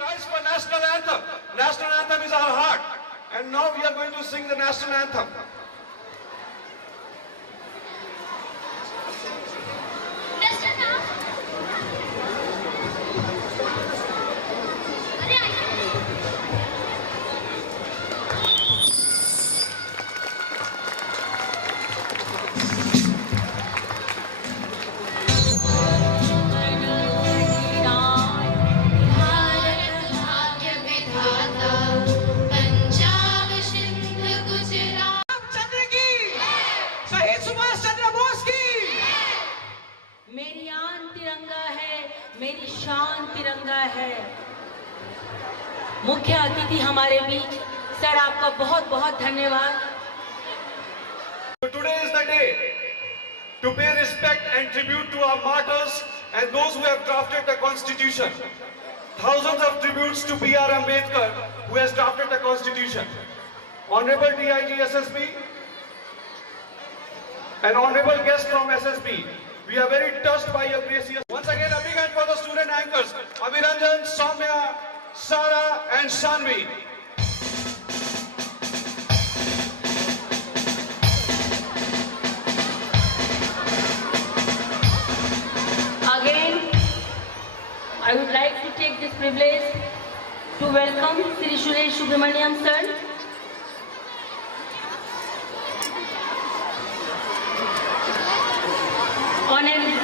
rise for national anthem. National anthem is our heart. And now we are going to sing the national anthem. मेरी आन तिरंगा है, मेरी शान तिरंगा है। मुख्य अतिथि हमारे बीच, सर आपका बहुत बहुत धन्यवाद। Today is the day to pay respect and tribute to our martyrs and those who have drafted the constitution. Thousands of tributes to B.R. Ambedkar, who has drafted the constitution. Honorable DIG SSB, an honorable guest from SSB, we are very touched by your gracious. Once again, a big hand for the student anchors, Abhiranjan, Soumya, Sara and Shanvi. Again, I would like to take this privilege to welcome Sri Suresh Subramaniam sir.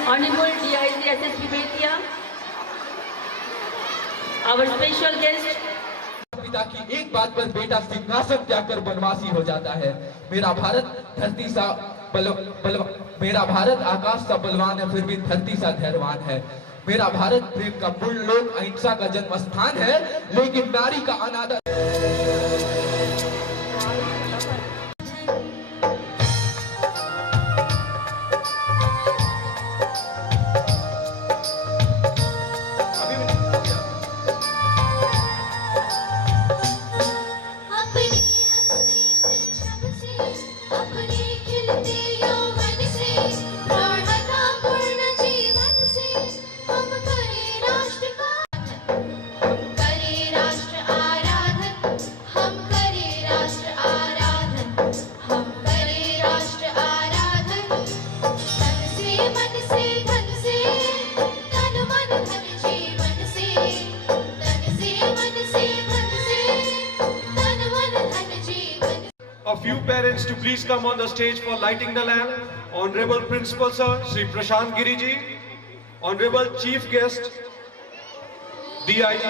Honorable DIG SSB Betia, our special guest. पिता की एक बात पर बेटा सिंहासन त्याग कर वनवासी हो जाता है। मेरा भारत धरती सा मेरा भारत आकाश सा बलवान है, फिर भी धरती सा धैर्यवान है। मेरा भारत प्रेम का पूर्ण लोक, अहिंसा का जन्म स्थान है, लेकिन नारी का अनादर। A few parents to please come on the stage for lighting the lamp. Honorable Principal Sir, Sri Prashant Giriji. Honorable Chief Guest, DIG.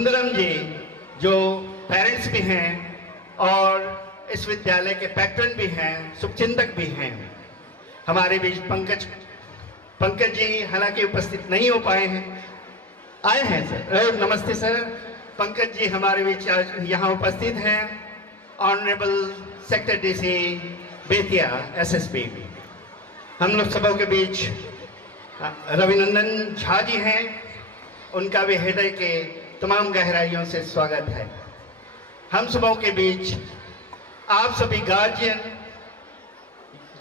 Sundaram जी जो पेरेंट्स भी हैं और इस विद्यालय के पैट्रन भी हैं, शुभचिंतक भी हैं। हमारे बीच पंकज जी हालांकि उपस्थित नहीं हो पाए हैं, आए हैं सर। नमस्ते सर। पंकज जी हमारे बीच यहाँ उपस्थित हैं। Honourable sector DC Bettiah SSP. हम लोग सबों के बीच रविनंदन झा जी हैं, उनका भी हृदय के तमाम गहराइयों से स्वागत है। हम सबों के बीच आप सभी गार्जियन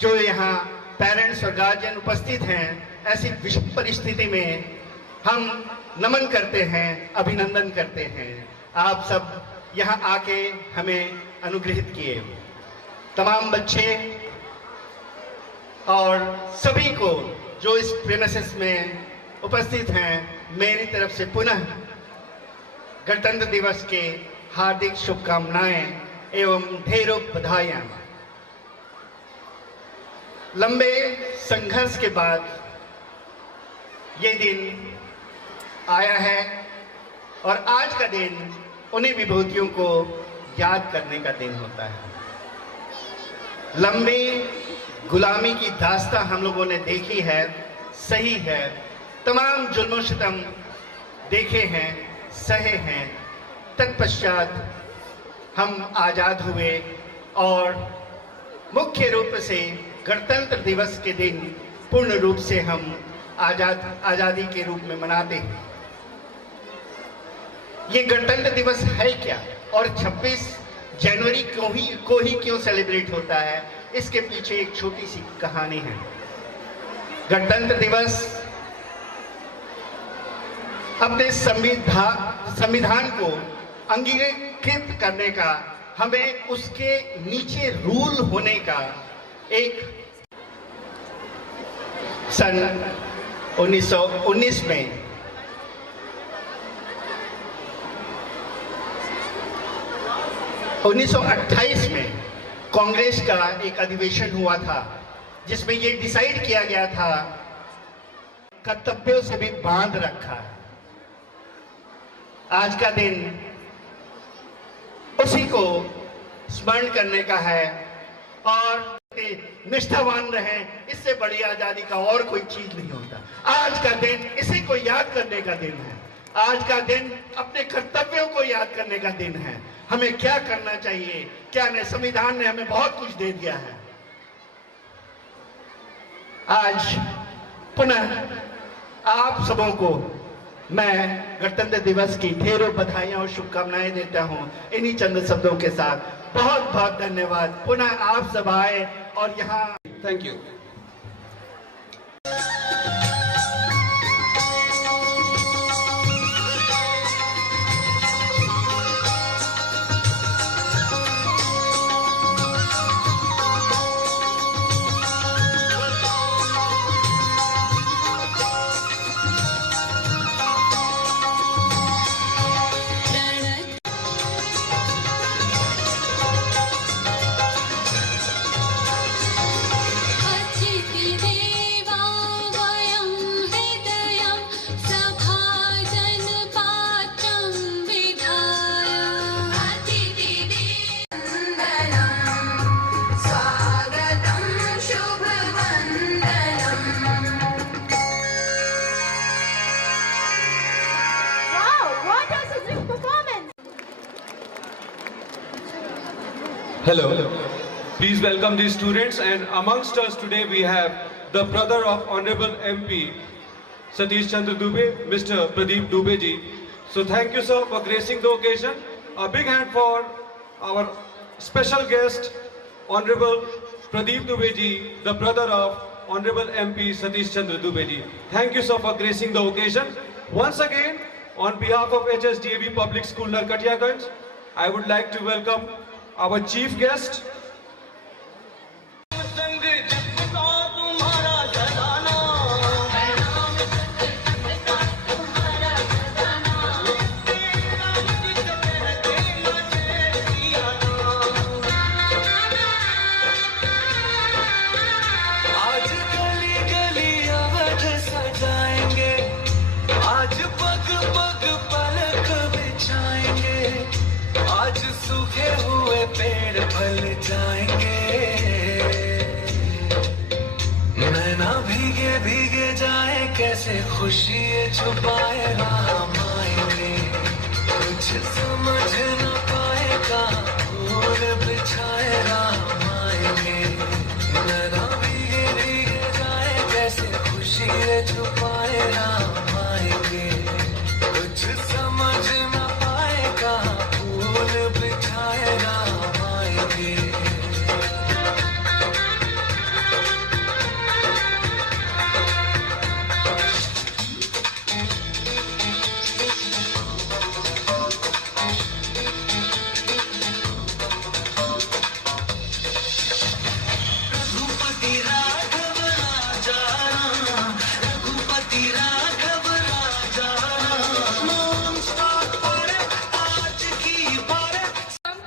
जो यहाँ पेरेंट्स और गार्जियन उपस्थित हैं, ऐसी विषम परिस्थिति में हम नमन करते हैं, अभिनंदन करते हैं। आप सब यहाँ आके हमें अनुग्रहित किए। तमाम बच्चे और सभी को जो इस प्रेमिसेस में उपस्थित हैं, मेरी तरफ से पुनः गणतंत्र दिवस के हार्दिक शुभकामनाएं एवं ढेरों बधाइयां। लंबे संघर्ष के बाद ये दिन आया है और आज का दिन उन्हीं विभूतियों को याद करने का दिन होता है। लंबी गुलामी की दास्तां हम लोगों ने देखी है, सही है। तमाम जुल्म सितम देखे हैं, सहे हैं। तत्पश्चात हम आज़ाद हुए और मुख्य रूप से गणतंत्र दिवस के दिन पूर्ण रूप से हम आज़ादी के रूप में मनाते हैं। ये गणतंत्र दिवस है क्या और 26 जनवरी को ही क्यों सेलिब्रेट होता है, इसके पीछे एक छोटी सी कहानी है। गणतंत्र दिवस अपने संविधान को अंगीकृत करने का, हमें उसके नीचे रूल होने का एक सन 1919 में 1928 में कांग्रेस का एक अधिवेशन हुआ था, जिसमें ये डिसाइड किया गया था कर्तव्यों से भी बांध रखा है। आज का दिन उसी को स्मरण करने का है और निष्ठावान रहें, इससे बड़ी आजादी का और कोई चीज नहीं होता। आज का दिन इसी को याद करने का दिन है। आज का दिन अपने कर्तव्यों को याद करने का दिन है। हमें क्या करना चाहिए, क्या नहीं। संविधान ने हमें बहुत कुछ दे दिया है। आज पुनः आप सबों को मैं गणतंत्र दिवस की ढेरों बधाइयां और शुभकामनाएं देता हूं। इन्हीं चंद शब्दों के साथ बहुत बहुत धन्यवाद। पुनः आप सब आए और यहाँ Thank you. Hello. Please welcome these students, and amongst us today we have the brother of Honorable MP Satish Chandra Dubey, Mr. Pradeep Dubey ji. So thank you sir for gracing the occasion. A big hand for our special guest Honorable Pradeep Dubey ji, the brother of Honorable MP Satish Chandra Dubey ji. Thank you sir for gracing the occasion. Once again, on behalf of HSDAB Public School Narkatiyaganj, I would like to welcome our chief guest. आज पग पग पलक बिछा सूखे हुए पेड़ फल जाएंगे, नैना भीगे भीगे जाए कैसे खुशी छुपाए राम आएंगे, कुछ समझ न पाएगा फूल बिछाए राम आएंगे, नैना भीगे भीगे जाए कैसे खुशी छुपाए राम आएंगे, कुछ समझ न पाएगा फूल बिछाए राम आएंगे। रघुपति राघव राजा राम, रघुपति राघव राजा राम, Non-stop पढ़े आज की पढ़े।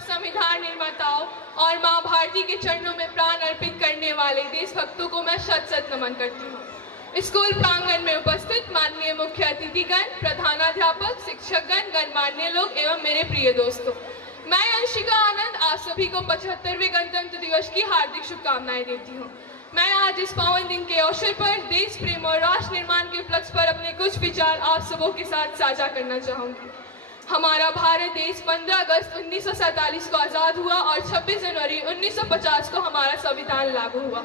संविधान निर्माताओं और माँ भारती के चरणों में प्राण अर्पित करने वाले देशभक्तों को मैं शत शत नमन करती हूँ। स्कूल प्रांगण में उपस्थित माननीय मुख्य अतिथिगण, प्रधानाध्यापक, शिक्षकगण, गणमान्य लोग एवं मेरे प्रिय दोस्तों, मैं अंशिका आनंद आप सभी को 75वें गणतंत्र दिवस की हार्दिक शुभकामनाएं देती हूँ। मैं आज इस पावन दिन के अवसर पर देश प्रेम और राष्ट्र निर्माण के उपलक्ष्य पर अपने कुछ विचार आप सबों के साथ साझा करना चाहूंगी। हमारा भारत देश 15 अगस्त 1947 को आजाद हुआ और 26 जनवरी 1950 को हमारा संविधान लागू हुआ।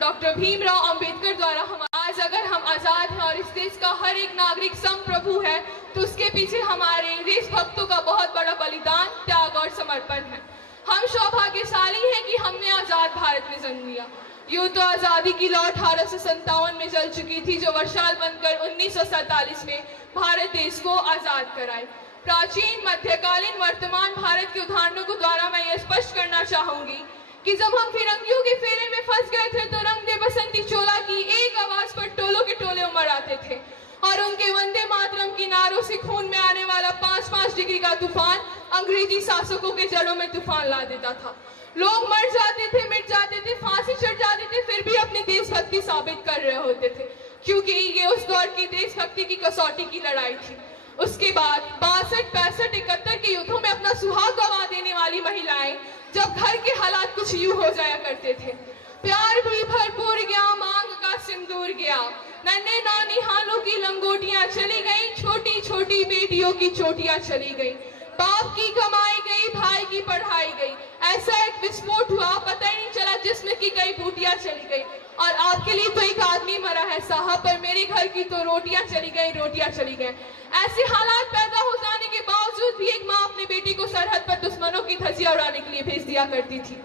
डॉक्टर भीमराव अंबेडकर द्वारा आज अगर हम आजाद हैं और इस देश का हर एक नागरिक संप्रभु है, तो उसके पीछे हमारे देशभक्तों का बहुत बड़ा बलिदान, त्याग और समर्पण है। हम सौभाग्यशाली हैं कि हमने आजाद भारत में जन्म लिया। यूं तो आजादी की लौ 1857 में जल चुकी थी, जो वर्षाल बनकर 1947 में भारत देश को आजाद कराई। प्राचीन, मध्यकालीन, वर्तमान भारत के उदाहरणों को द्वारा मैं यह स्पष्ट करना चाहूंगी कि जब हम फिरंगियों के फेरे में फंस गए थे, तो रंग दे बसंती चोला की एक आवाज पर टोलों के टोले उमड़ आते थे और उनके वंदे मातरम की नारों से खून में आने वाला 5-5 डिग्री का तूफान अंग्रेजी शासकों के जड़ों में तूफान ला देता था। लोग मर जाते थे, मिट जाते थे, फांसी चढ़ जाते थे, फिर भी अपनी देशभक्ति साबित कर रहे होते थे, क्योंकि ये उस दौर की देशभक्ति की कसौटी की लड़ाई थी। उसके बाद 62, 65, 71 के युद्धों में अपना सुहाग गंवा देने वाली महिलाएं, जब घर के हालात कुछ यूं हो जाया करते थे। प्यार भी भरपूर गया, मांग का सिंदूर गया, नन्हे नानी हालों की लंगोटियां चली गई, छोटी छोटी बेटियों की चोटियां चली गई, बाप की कमाई गई, भाई की पढ़ाई गई। ऐसा एक विस्फोट हुआ, पता ही नहीं चला, जिसमें की कई बूटियां चली गई। और आपके लिए तो एक आदमी मरा है साहब, पर मेरे घर की तो रोटियां चली गई, रोटियां चली गई। ऐसे हालात पैदा हो जाने के बावजूद भी एक माँ अपने बेटी को सरहद पर दुश्मनों की धज्जियां उड़ाने के लिए भेज दिया करती थी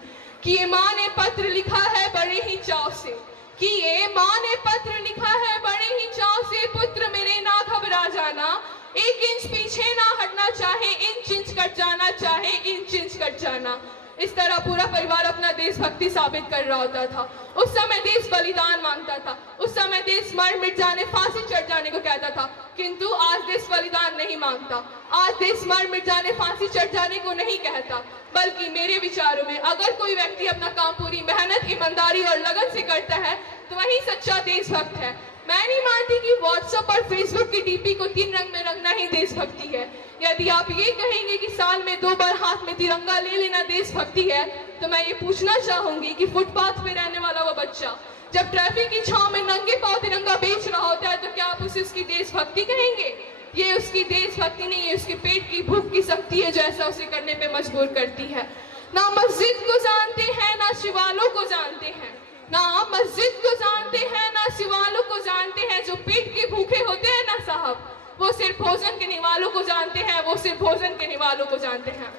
कि ये माँ ने पत्र लिखा है बड़े ही चाव से, कि ये माँ ने पत्र लिखा है बड़े ही चाव से, पुत्र मेरे ना घबरा जाना, 1 इंच पीछे ना हटना, चाहे इंच इंच कट जाना, चाहे इंच इंच कट जाना। इस तरह पूरा परिवार अपना देशभक्ति साबित कर रहा होता था। उस समय देश बलिदान मांगता था, उस समय देश मर मिट जाने, फांसी चढ़ जाने को कहता था, किंतु आज देश बलिदान नहीं मांगता। आज देश मर मिट जाने, फांसी चढ़ जाने को नहीं कहता, बल्कि मेरे विचारों में अगर कोई व्यक्ति अपना काम पूरी मेहनत, ईमानदारी और लगन से करता है, तो वही सच्चा देशभक्त है। मैं नहीं मानती कि व्हाट्सएप और फेसबुक की डीपी को 3 रंग में रंगना ही देशभक्ति है। यदि आप ये कहेंगे कि साल में 2 बार हाथ में तिरंगा ले लेना देशभक्ति है, तो मैं ये पूछना चाहूंगी कि फुटपाथ पे रहने वाला वो बच्चा जब ट्रैफिक की छांव में नंगे पांव तिरंगा बेच रहा होता है, तो क्या आप उसे उसकी देशभक्ति कहेंगे? ये उसकी देशभक्ति नहीं है, उसके पेट की भूख की शक्ति है जो ऐसा उसे करने पे मजबूर करती है। ना मस्जिद को जानते हैं, ना शिवालों को जानते हैं, ना मस्जिद को जानते हैं, ना शिवालों को जानते हैं। जो पेट के भूखे होते हैं ना साहब, वो सिर्फ भोजन के निवालों को जानते हैं, वो सिर्फ भोजन के निवालों को जानते हैं।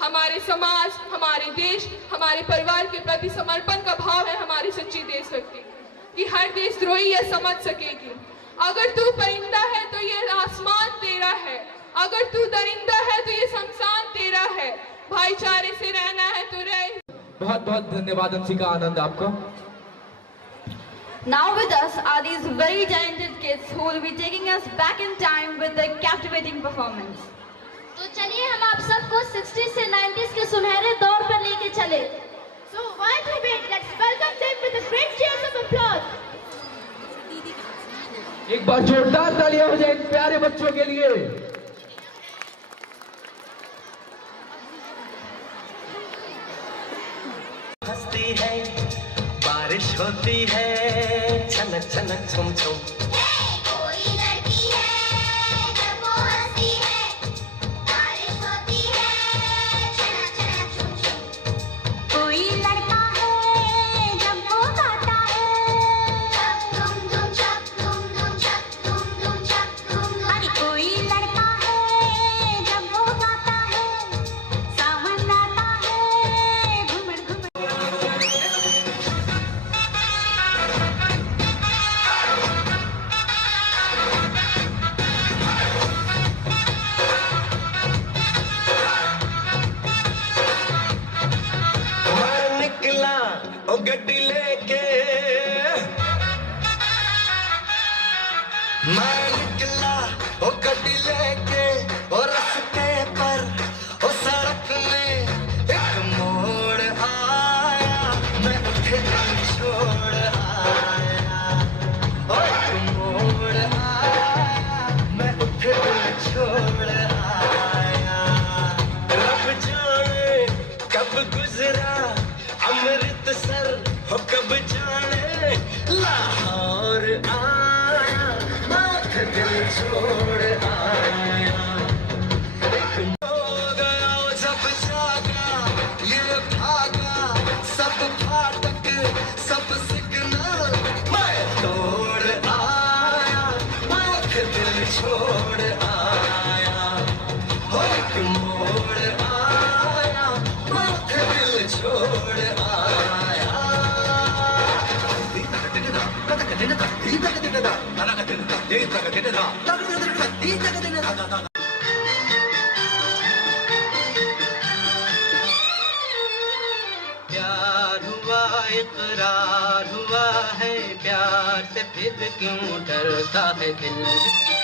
हमारे समाज, हमारे देश, हमारे परिवार के प्रति समर्पण का भाव है हमारी सच्ची देशभक्ति, कि हर देशद्रोही यह समझ सकेगी, अगर तू परिंदा है तो ये आसमान तेरा है, अगर तू दरिंदा है तो ये शमशान तेरा है, भाईचारे से रहना है तो रह। बहुत बहुत धन्यवाद अंशिका आनंद आपको। Now with us are these very talented kids who will be taking us back in time with their captivating performance. तो चलिए हम आप सबको 60s से 90s के सुनहरे दौर पर लेके चले। So while we wait, let's welcome them with a great cheers of applause. एक बार जोरदार तालियां हो जाए इन प्यारे बच्चों के लिए। कुछ होती है छनक छनक छुम छुम। कोई लड़की है जब वो हंसती है, बारिश होती है छनक छनक छुम छुम। कोई लड़का है जब वो गाता है, छक धुम धुम छक धुम धुम छक धुम धुम छक धुम धुम। अरे कोई लड़का है जब वो गाता है, सावन आता है घुमड़ घुमड़। मैं निकला ओ गड्डी लेके, मैं निकला ओ गड्डी लेके, और रास्ते पर ओ सड़क में एक मोड़ आया, मैं उठे दिल छोड़ आया। ओ एक मोड़ आया, मैं उठे दिल छोड़ आया। रब जाने कब गुजरा अमृतसर, हो कब जाने लाहौर आया, माथ दिल छोड़ आया। एक हो गया जब जागा, ये भागा सब फाटक सब सिग्नल, मैं तोड़ आया, माथ दिल छोड़ आया। हो एक मोड़ आया, माथ दिल छोड़ आया। प्यार हुआ इकरार हुआ है, प्यार से फिर क्यों डरता है दिल।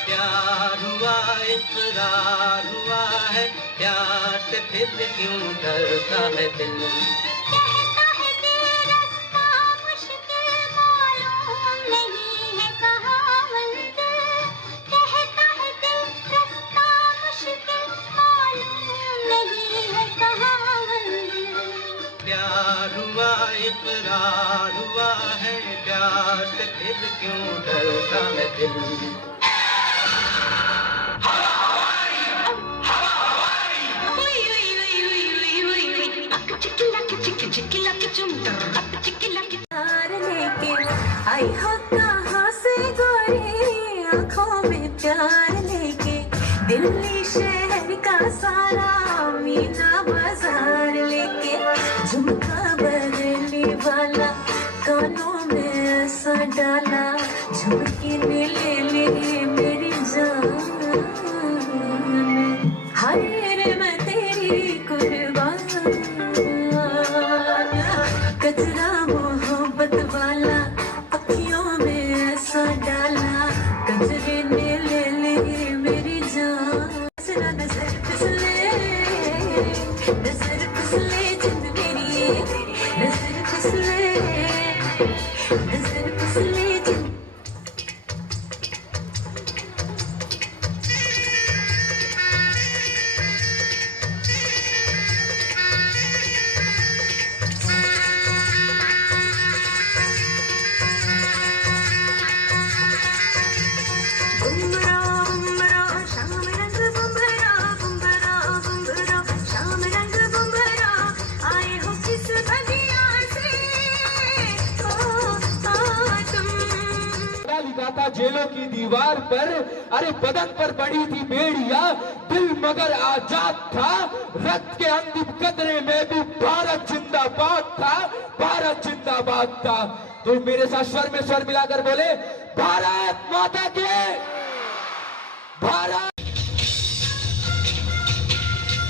प्यार हुआ इकरार हुआ है, प्यार से फिर क्यों डरता है दिल। कहता है दिल रास्ता मुश्किल मालूम नहीं है कहाँ मंजिल। कहता है दिल रास्ता मुश्किल मालूम नहीं है कहाँ मंजिल। प्यार हुआ इकरार हुआ है, प्यार से फिर क्यों डरता है दिल। आई हो कहाँ से गोरी आँखों में प्यार लेके, दिल्ली शहर का सारा मीना बाजार लेके, झुमका बदली वाला कानों में ऐसा डाला, झुमके ने ले ली मेरी जान। हाय रे मैं तेरी कुर्बान, कचरा मोहब्बत वाला अखियों में ऐसा डाला, कचरे ने ले ली मेरी जान। नजर फिसले नजर फिसले जिंद मेरी, नजर फिसले नजर फिसले जिंद। बुमरा बुमरा शाम रंग बुमरा, बुमरा बुमरा शाम रंग बुमरा, आए हो किस बगिया से ओ तुम। लिखा था जेलों की दीवार पर, अरे बदन पर पड़ी थी बेड़िया, दिल मगर आजाद था, रक्त के अंतिम कतरे में भी भारत जिंदाबाद था, भारत जिंदाबाद था। तो मेरे साथ स्वर में स्वर मिलाकर बोले, भारत माता के, भारत।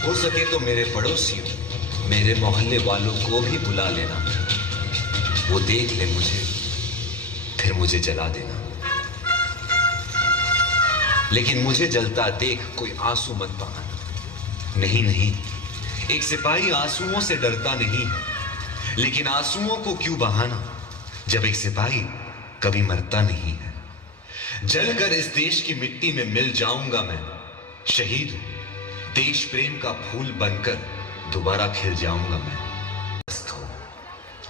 हो सके तो मेरे पड़ोसियों, मेरे मोहल्ले वालों को भी बुला लेना, वो देख ले मुझे फिर मुझे जला देना। लेकिन मुझे जलता देख कोई आंसू मत बहाना। नहीं नहीं, एक सिपाही आंसुओं से डरता नहीं है, लेकिन आंसुओं को क्यों बहाना जब एक सिपाही कभी मरता नहीं है। जलकर इस देश की मिट्टी में मिल जाऊंगा मैं, शहीद हूं, देश प्रेम का फूल बनकर दोबारा खिल जाऊंगा मैं।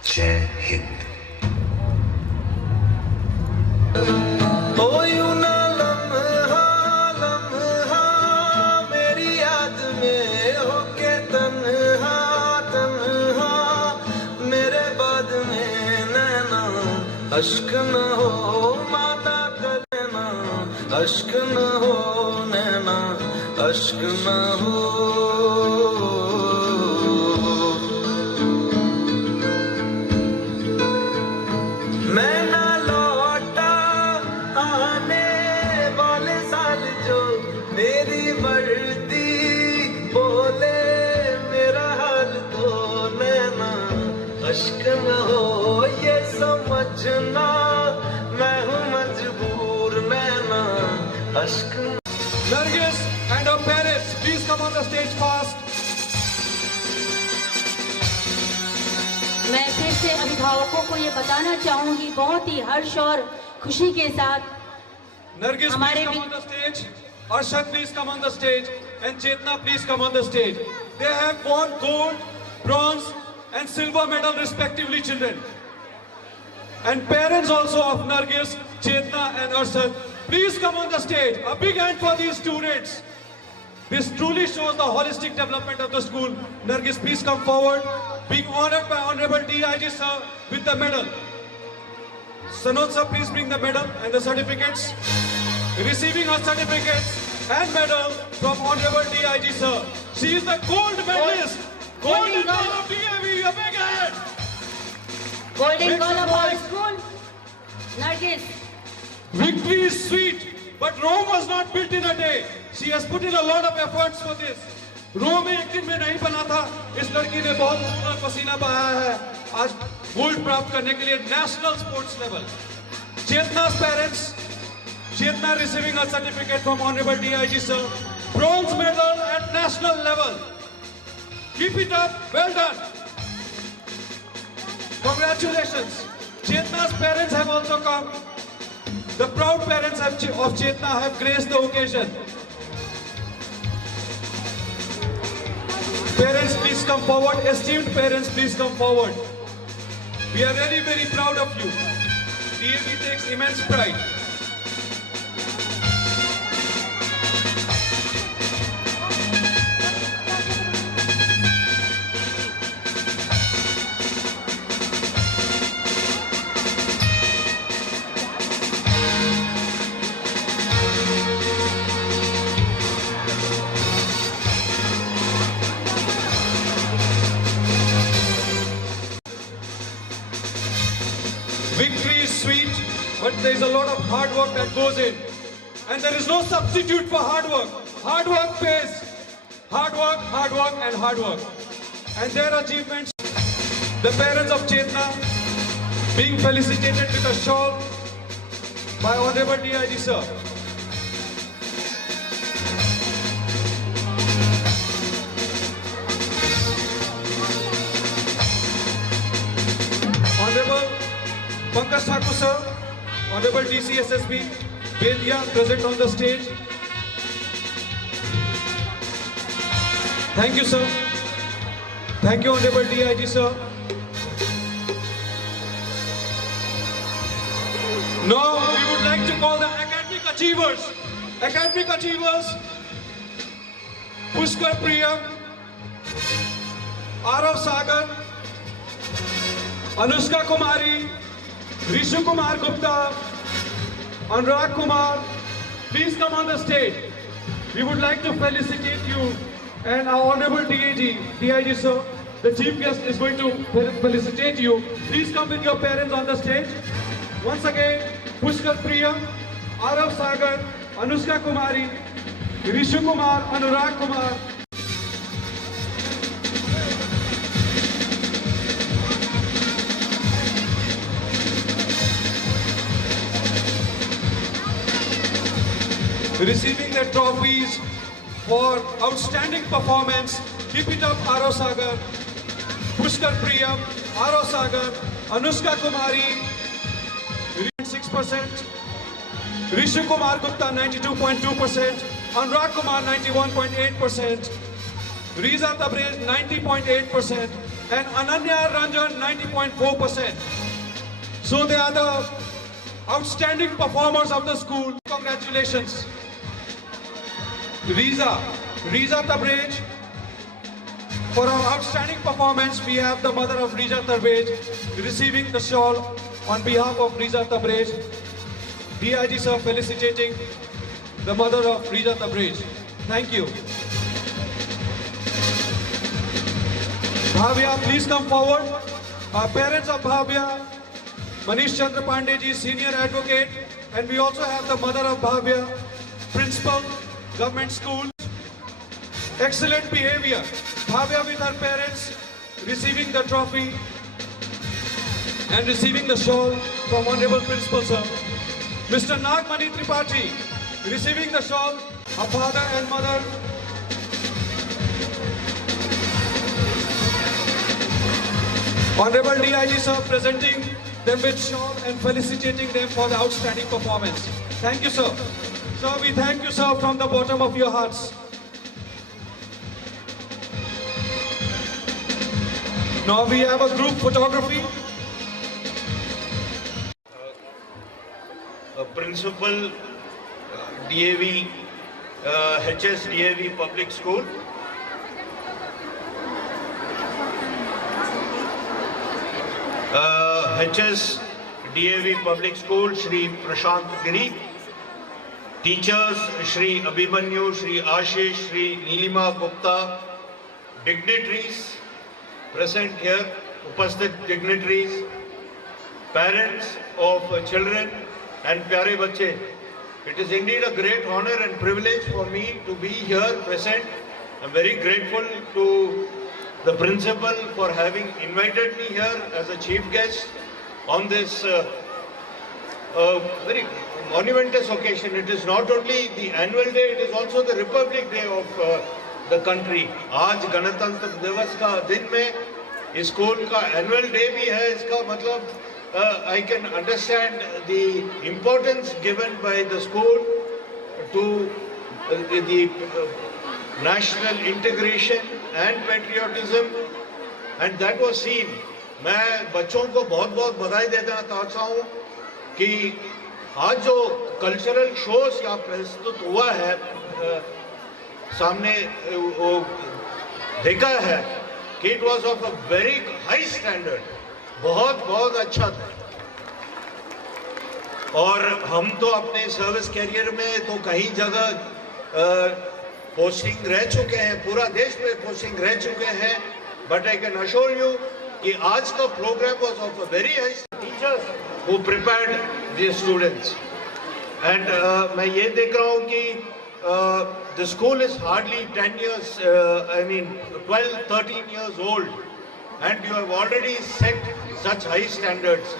जय हिंद। ओ यूं ना लम्हा लम्हा मेरी याद में होके तन्हा तन्हा मेरे बाद में नैना अश्क न हो माता का नैना अश्क न हो नैना अश्क न हो मैं ना लौटा आने वाले साल जो मेरी वर्दी बोले मेरा हाल तो नैना अश्क न हो ये समझना मैं हूँ मजबूर नैना अश्क न Nargis and her parents, please come on the stage fast. मैं फिर से अभिभावकों को ये बताना चाहूंगी बहुत ही हर्ष और खुशी के साथ Nargis, हमारे please come on the stage. Arshad, please come on the stage. And Chetna, please come on the stage. They have won gold, bronze, and silver medal respectively, children. And parents also of Nargis, Chetna, and Arshad, please come on the stage. A big hand for these students. This truly shows the holistic development of the school. Nargis, please come forward. Being honored by Honorable DIG sir with the medal. Sanod sir, please bring the medal and the certificates. Receiving her certificates and medal from Honorable DIG sir. She is the gold medalist. Golden Girl of DAV. A big hand. Golden Girl of our school, Nargis. Victory is sweet, but Rome was not built in a day. She has put in a lot of efforts for this. रोम एक दिन में नहीं बना था. इस लड़की ने बहुत अपना पसीना बहाया है आज गोल्ड प्राप्त करने के लिए national sports level. Chetna's parents, Chetna receiving a certificate from Honorable DIG sir, bronze medal at national level. Keep it up, well done. Congratulations. Chetna's parents have also come. The proud parents of Chetna have graced the occasion. Parents, please come forward. Esteemed parents, please come forward. We are really very proud of you. DAV takes immense pride. Victory is sweet, but there is a lot of hard work that goes in. And there is no substitute for hard work. Hard work pays. Hard work, and hard work. And their achievements, the parents of Chetna being felicitated with a shawl by Honorable DIG sir. Honorable Pankaj Thakur sir, Honorable DC SSB, Bedia present on the stage. Thank you sir. Thank you Honorable DIG sir. Now we would like to call the academic achievers. Academic achievers, Pushkar Priyam, Arav Sagar, Anushka Kumari, Rishu Kumar Gupta, Anurag Kumar, please come on the stage. We would like to felicitate you and our Honorable DIG sir, the chief guest is going to felicitate you. Please come with your parents on the stage. Once again, Pushkar Priyam, Arav Sagar, Anushka Kumari, Rishu Kumar, Anurag Kumar. Receiving their trophies for outstanding performance. Keep it up, Arav Sagar, Pushkar Priyam, Arav Sagar, Anushka Kumari, 6%, Rishu Kumar Gupta 92.2%, Anurag Kumar 91.8%, Riza Tabrez 90.8%, and Ananya Ranjan 90.4%. So they are the outstanding performers of the school. Congratulations. Riza Tabrej. For our outstanding performance, we have the mother of Riza Tabrej receiving the shawl on behalf of Riza Tabrej. DIG sir felicitating the mother of Riza Tabrej. Thank you. Bhavya, please come forward. Our parents of Bhavya, Manish Chandra Pandey ji, senior advocate, and we also have the mother of Bhavya, principal, government school. Excellent behavior. Bhavya with her parents receiving the trophy and receiving the shawl from Honorable Principal Sir. Mr. Nagmani Tripathi receiving the shawl of father and mother. Honorable DIG Sir presenting them with shawl and felicitating them for the outstanding performance. Thank you, sir. Sir, we thank you, sir, from the bottom of your hearts. Now we have a group photography. Principal DAV, HS DAV Public School. HS DAV Public School, Shri Prashant Giri. Teachers, Shri Abhimanyu, Shri Ashish, Shri Nilima Gupta. Dignitaries present here, upasthit dignitaries. Parents of children and pyare bache. It is indeed a great honor and privilege for me to be here present. I'm very grateful to the principal for having invited me here as a chief guest on this very monumentous occasion. It is not only the annual day, it is also the Republic Day of the country. आज गणतंत्र दिवस का दिन में इस school का annual day भी है. इसका मतलब I can understand the importance given by the school to the national integration and patriotism, and that was seen. मैं बच्चों को बहुत-बहुत बधाई देना चाहता हूँ कि आज जो कल्चरल शोज यहाँ प्रस्तुत हुआ है सामने वो देखा है कि it was of a very high standard. बहुत अच्छा था. और हम तो अपने सर्विस कैरियर में तो कई जगह पोस्टिंग रह चुके हैं, पूरा देश में पोस्टिंग रह चुके हैं, but I can assure you कि आज का programme was of a very high teachers who prepared the students. And मैं ये देख रहा हूँ कि the school is hardly 10 years, I mean 12-13 years old, and you have already set such high standards.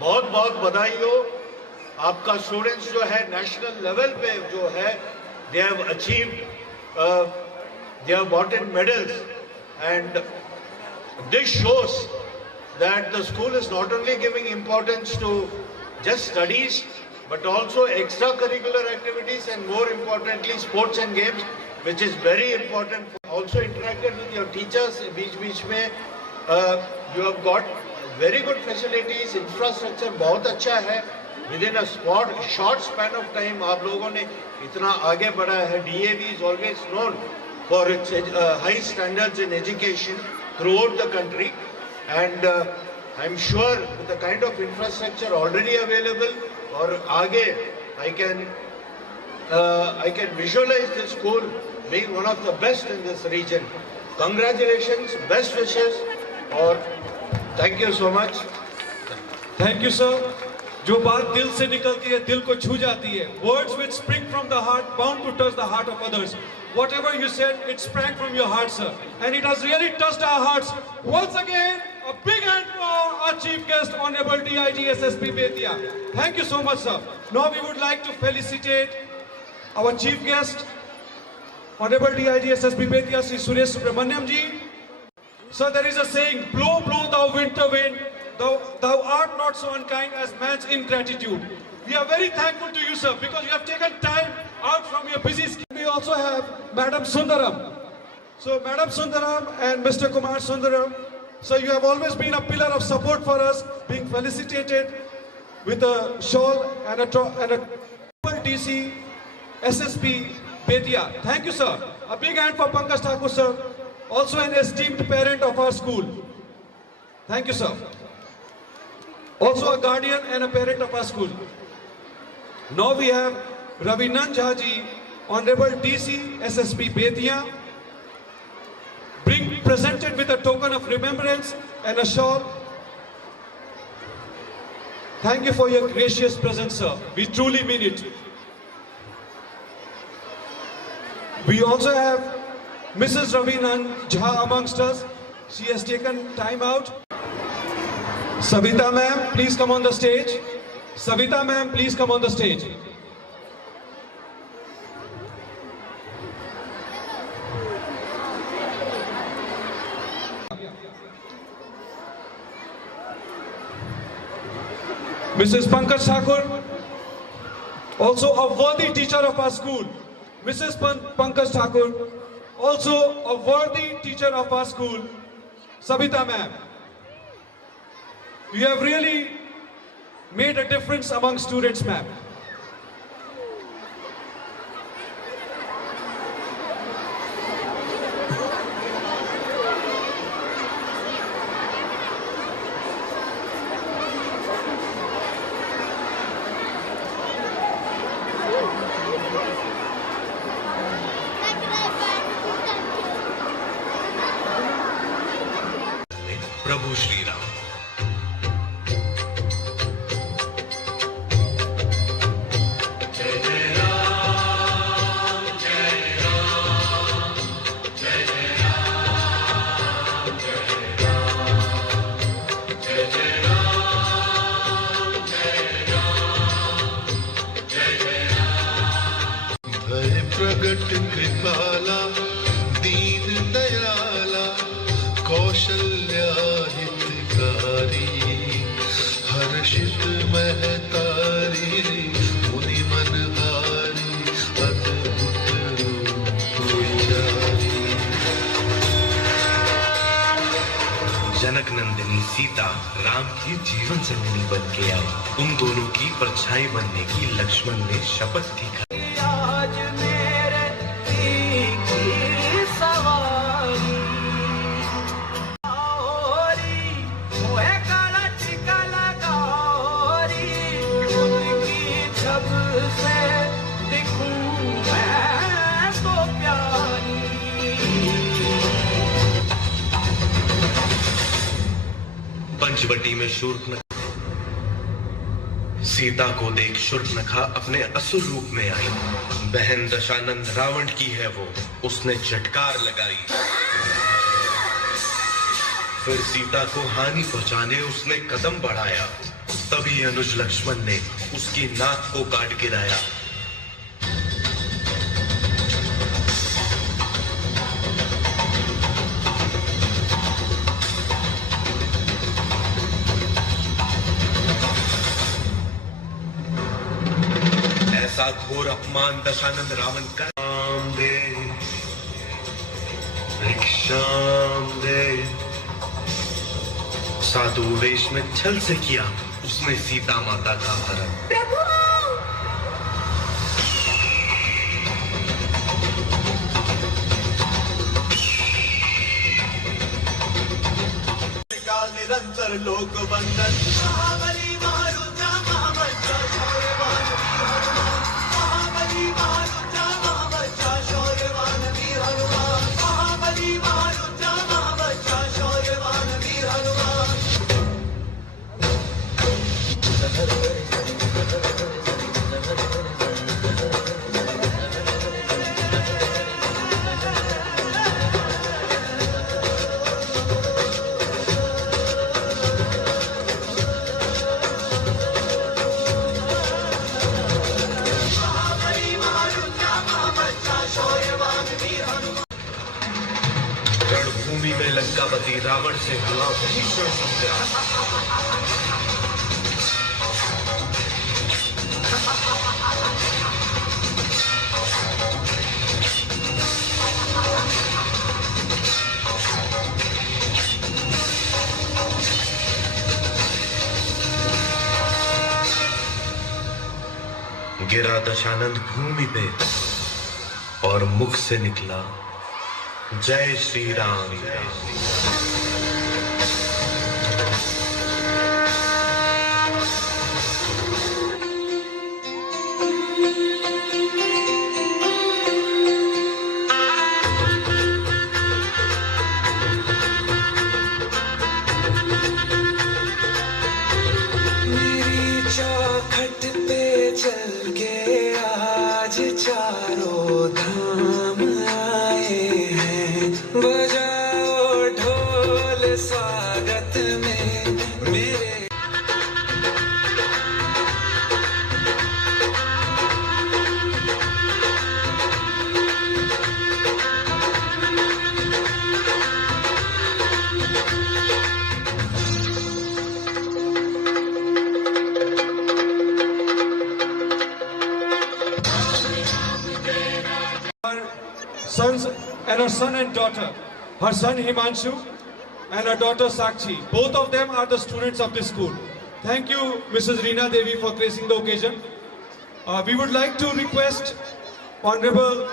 बहुत बधाई हो. आपका स्टूडेंट्स जो है नेशनल लेवल पे जो है they have achieved, they have gotten medals, and this shows that the school is not only giving importance to just studies but also extracurricular activities and more importantly sports and games, which is very important. Also interacted with your teachers बीच में. You have got very good facilities, infrastructure बहुत अच्छा है. Within a short span of time आप लोगों ने इतना आगे बढ़ा है. DAV is always known for its high standards in education throughout the country, and I'm sure with the kind of infrastructure already available और आगे I can visualize this school being one of the best in this region. Congratulations, best wishes, और thank you so much. Thank you, sir. जो बात दिल से निकलती है, दिल को छू जाती है. Words which spring from the heart, bound to touch the heart of others. Whatever you said, it sprang from your heart, sir, and it has really touched our hearts. Once again, a big hand for our chief guest, Honorable DIG SSP Betia. Thank you so much, sir. Now we would like to felicitate our chief guest, Honorable DIG SSP Betia, Sri Suresh Subramaniam ji. Sir, there is a saying, blow, blow thou winter wind, thou art not so unkind as man's ingratitude. We are very thankful to you, sir, because you have taken time out from your busy schedule. We also have Madam Sundaram. So, Madam Sundaram and Mr. Kumar Sundaram, so you have always been a pillar of support for us, being felicitated. with a shawl and a DC SSP Betia. Thank you, sir. A big hand for Pankaj Thakur, sir. Also an esteemed parent of our school. Thank you, sir. Also a guardian and a parent of our school. Now we have Ravinan Jhaji, Honorable DC SSP Betia, presented with a token of remembrance and a shawl. Thank you for your gracious presence, sir. We truly mean it. We also have Mrs. Ravinan Jha amongst us. She has taken time out. Savita ma'am, please come on the stage. Savita ma'am, please come on the stage. Mrs. Pankaj Thakur, also a worthy teacher of our school. Mrs. Pankaj Thakur, also a worthy teacher of our school. Savita ma'am, you have really made a difference among students, ma'am. प्रभु श्री राम। प्रगट कृपाला दीन दयाला कौशल्या हितकारी हर्षित महतारी मुनि मनहारी अद्भुत रूप विचारी। जनक नंदिनी सीता राम की जीवन संगिनी बन के आई। उन दोनों की परछाई बनने की लक्ष्मण ने शपथ की। पंचवटी में शूर्पणखा सीता को देख शूर्पणखा अपने असुर रूप में आई। बहन दशानंद रावण की है वो, उसने झटकार लगाई। फिर सीता को हानि पहुंचाने उसने कदम बढ़ाया। तभी अनुज लक्ष्मण ने उसकी नाक को काट गिराया। ऐसा घोर अपमान दशानंद रावण का भिक्षाम दे साधु वेश में छल से किया उसने सीता माता का हरण। प्रभु निरंतर लोक बंधन महाबली मारुता मामचा शौर्यवान महाबली मारुता मामचा शौर्यवान वीर हनुमान महाबली मारुता मामचा शौर्यवान वीर हनुमान। रणभूमि में लंकापति रावण से हुआ भीषण संग्राम। गिरा दशानंद भूमि पे और मुख से निकला जय श्री राम। मेरी चौखट पे चल के आज चारों धाम आए हैं। बजाओ ढोल स्वागत में मेरे। Sons and her son and daughter, her son Himanshu and her daughter Sakshi. Both of them are the students of this school. Thank you, Mrs. Reena Devi, for gracing the occasion. We would like to request Honorable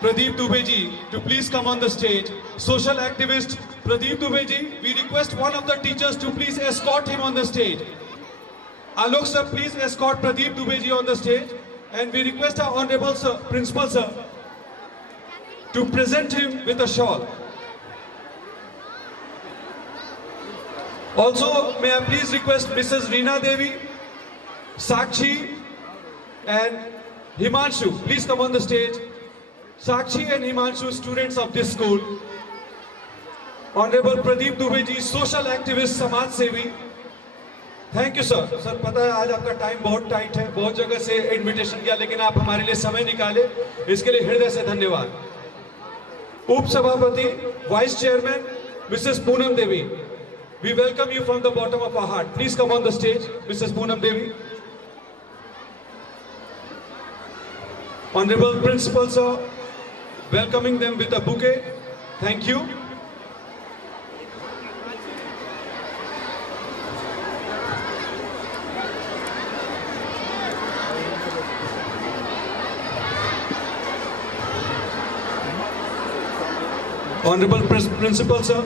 Pradeep Dubey ji to please come on the stage. Social activist Pradeep Dubey ji, we request one of the teachers to please escort him on the stage. Alok sir, please escort Pradeep Dubey ji on the stage. And we request our Honorable sir, Principal sir, to present him with a shawl. Also, may I please request Mrs. Reena Devi, Sakshi and Himanshu, please come on the stage. Sakshi and Himanshu, students of this school. Honorable Pradeep Dubey ji, social activist, समाज सेवी. Thank you sir. Sir पता है आज आपका time बहुत tight है, बहुत जगह से इनविटेशन किया, लेकिन आप हमारे लिए समय निकाले, इसके लिए हृदय से धन्यवाद। उप सभापति vice chairman Mrs Poonam Devi, we welcome you from the bottom of our heart. Please come on the stage Mrs Poonam Devi. Honourable principal sir, welcoming them with a bouquet. Thank you. Honorable Principal sir,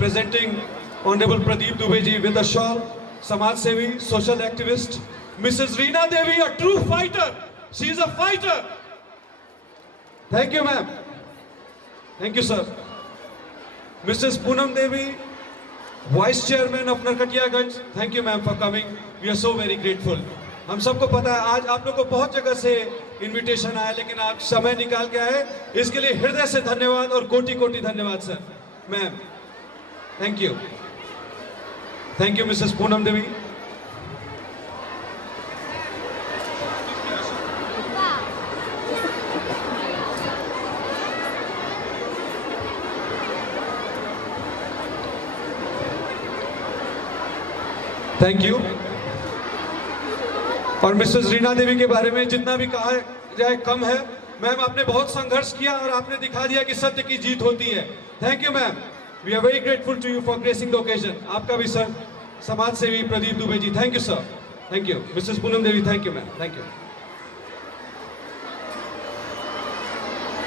presenting Honorable Pradeep Dubey ji with a shawl, Samaj Sevi, social activist, Mrs. Reena Devi, a true fighter. She is a fighter. Thank you, ma'am. Thank you, sir. Mrs. Poonam Devi, Vice Chairman of Narkatiyaganj. Thank you, ma'am, for coming. We are so very grateful. हम सबको पता है आज आप लोग को बहुत जगह से इनविटेशन आया, लेकिन आप समय निकाल के आए, इसके लिए हृदय से धन्यवाद और कोटि कोटि धन्यवाद sir. Ma'am, thank you. Thank you Mrs Poonam Devi. Thank you. और मिसेस रीना देवी के बारे में जितना भी कहा जाए कम है। मैम, आपने बहुत संघर्ष किया और आपने दिखा दिया कि सत्य की जीत होती है। Thank you ma'am, we are very grateful to you for gracing the occasion. आपका भी सर, समाज सेवी Pradeep Dubey ji, thank you sir. Thank you Mrs Poonam Devi, thank you ma'am, thank you.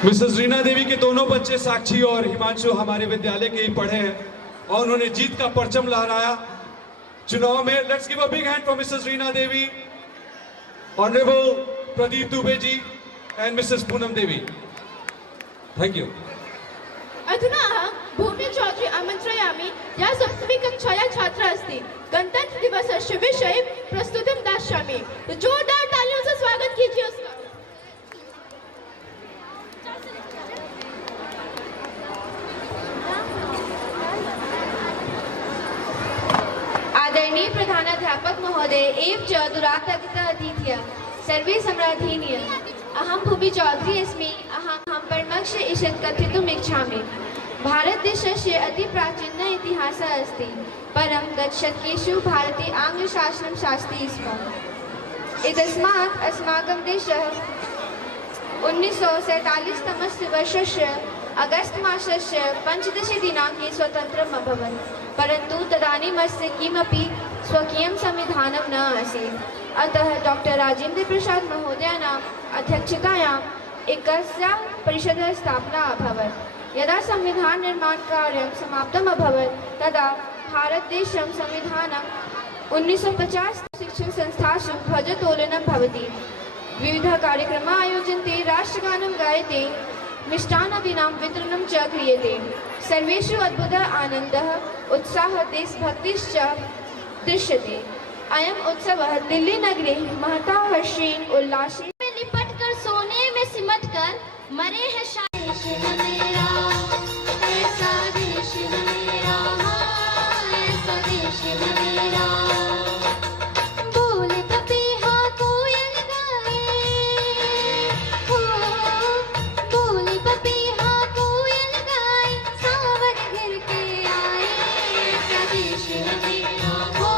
Mrs Reena Devi के दोनों बच्चे साक्षी और हिमांशु हमारे विद्यालय के ही पढ़े हैं और उन्होंने जीत का परचम लहराया चुनाव में। Let's give a big hand for Mrs Reena Devi, honourable Pradeep Dubey ji and Mrs Poonam Devi. Thank you. Adhuna Bhumi Chaudhary आमन्त्रयामि, या सप्तमी कक्षाया छात्रा अस्ति गणतंत्र दिवसस्य विषये प्रस्तुतिं दास्यामि। तो जोरदार तालियों से स्वागत कीजिए उसका। आदरणीय प्रधानाध्यापक महोदय एवं च दुरागताः अतिथयः सर्वे सम्राधीनीय, अहं भूमि चौधरी अस्मि। अहं परमक्ष ईषत् कथितुम् इच्छामि। भारतदेशस्य अति प्राचीनः इतिहासः अस्ति, परं गतशतकेषु भारते आङ्ग्लशासनं शास्ति स्म। एतस्मात् अस्माकं देशः 1947 तमस्य वर्षस्य अगस्त मासस्य 15 दिनाङ्के स्वतन्त्रम् अभवत्, परन्तु तदानीमस्य किमपि स्वकीयं संविधानं न आसीत्। अतः डॉक्टर राजेंद्र प्रसाद महोदयानाम् अध्यक्षतायाम् एकस्याः परिषदः स्थापना अभवत्। यदा संविधाननिर्माणकार्यं समाप्तम् अभवत् तदा भारतदेशं संविधानम् 1950 शिक्षणसंस्थासु ध्वजतोलनं भवति। विविधकार्यक्रमाः आयोज्यन्ते, राष्ट्रगानं गायते, मिष्टान्नादीनां वितरणं च क्रियते। सर्वेषु अद्भुतः आनन्दः, उत्साहः, देशभक्तिश्च दृश्यते। अयम् उत्सवः दिल्ली नगरे महता हर्षेण उल्लासेन में लिपट कर सोने में सिमट कर मरे हैं देश है मेरा, ऐसा देश है मेरा, ऐसा देश है मेरा। बोले पपीहा कोयल गाए, हो बोले पपीहा कोयल गाए, सावन घर के आए, ऐसा देश है मेरा, हो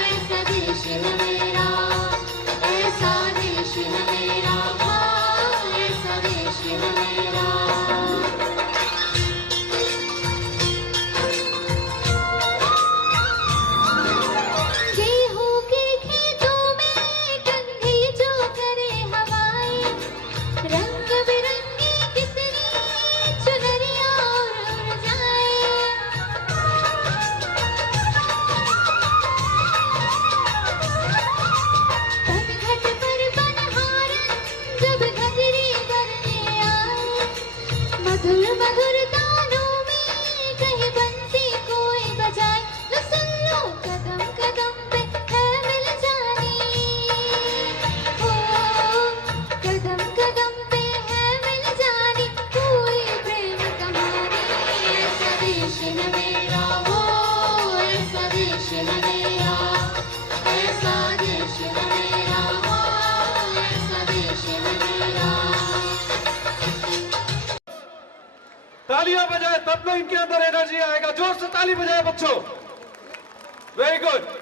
ऐसा देश है मेरा, ऐसा देश है मेरा, ऐसा देश है मेरा। गेहूं के खेतों में कंघी जो करे हवाएं, रंग बिरंगी कितनी चुनरियां उड़ जाए। पनघट पर बनहारन जब घघरी भरने आए, मधुर मधुर तानों में कहीं बंसी कोई बजाए। लो सुन लो कदम कदम पे है मिल जानी, हो कदम कदम पे है मिल जानी, कोई प्रेम कहानी। ऐसा देश है मेरा, हो ऐसा देश है मेरा, ऐसा देश है मेरा, हो ऐसा देश है मेरा। तालियां बजाए तब तो इनके अंदर एनर्जी आएगा। जोर से ताली बजाए बच्चों। Very good.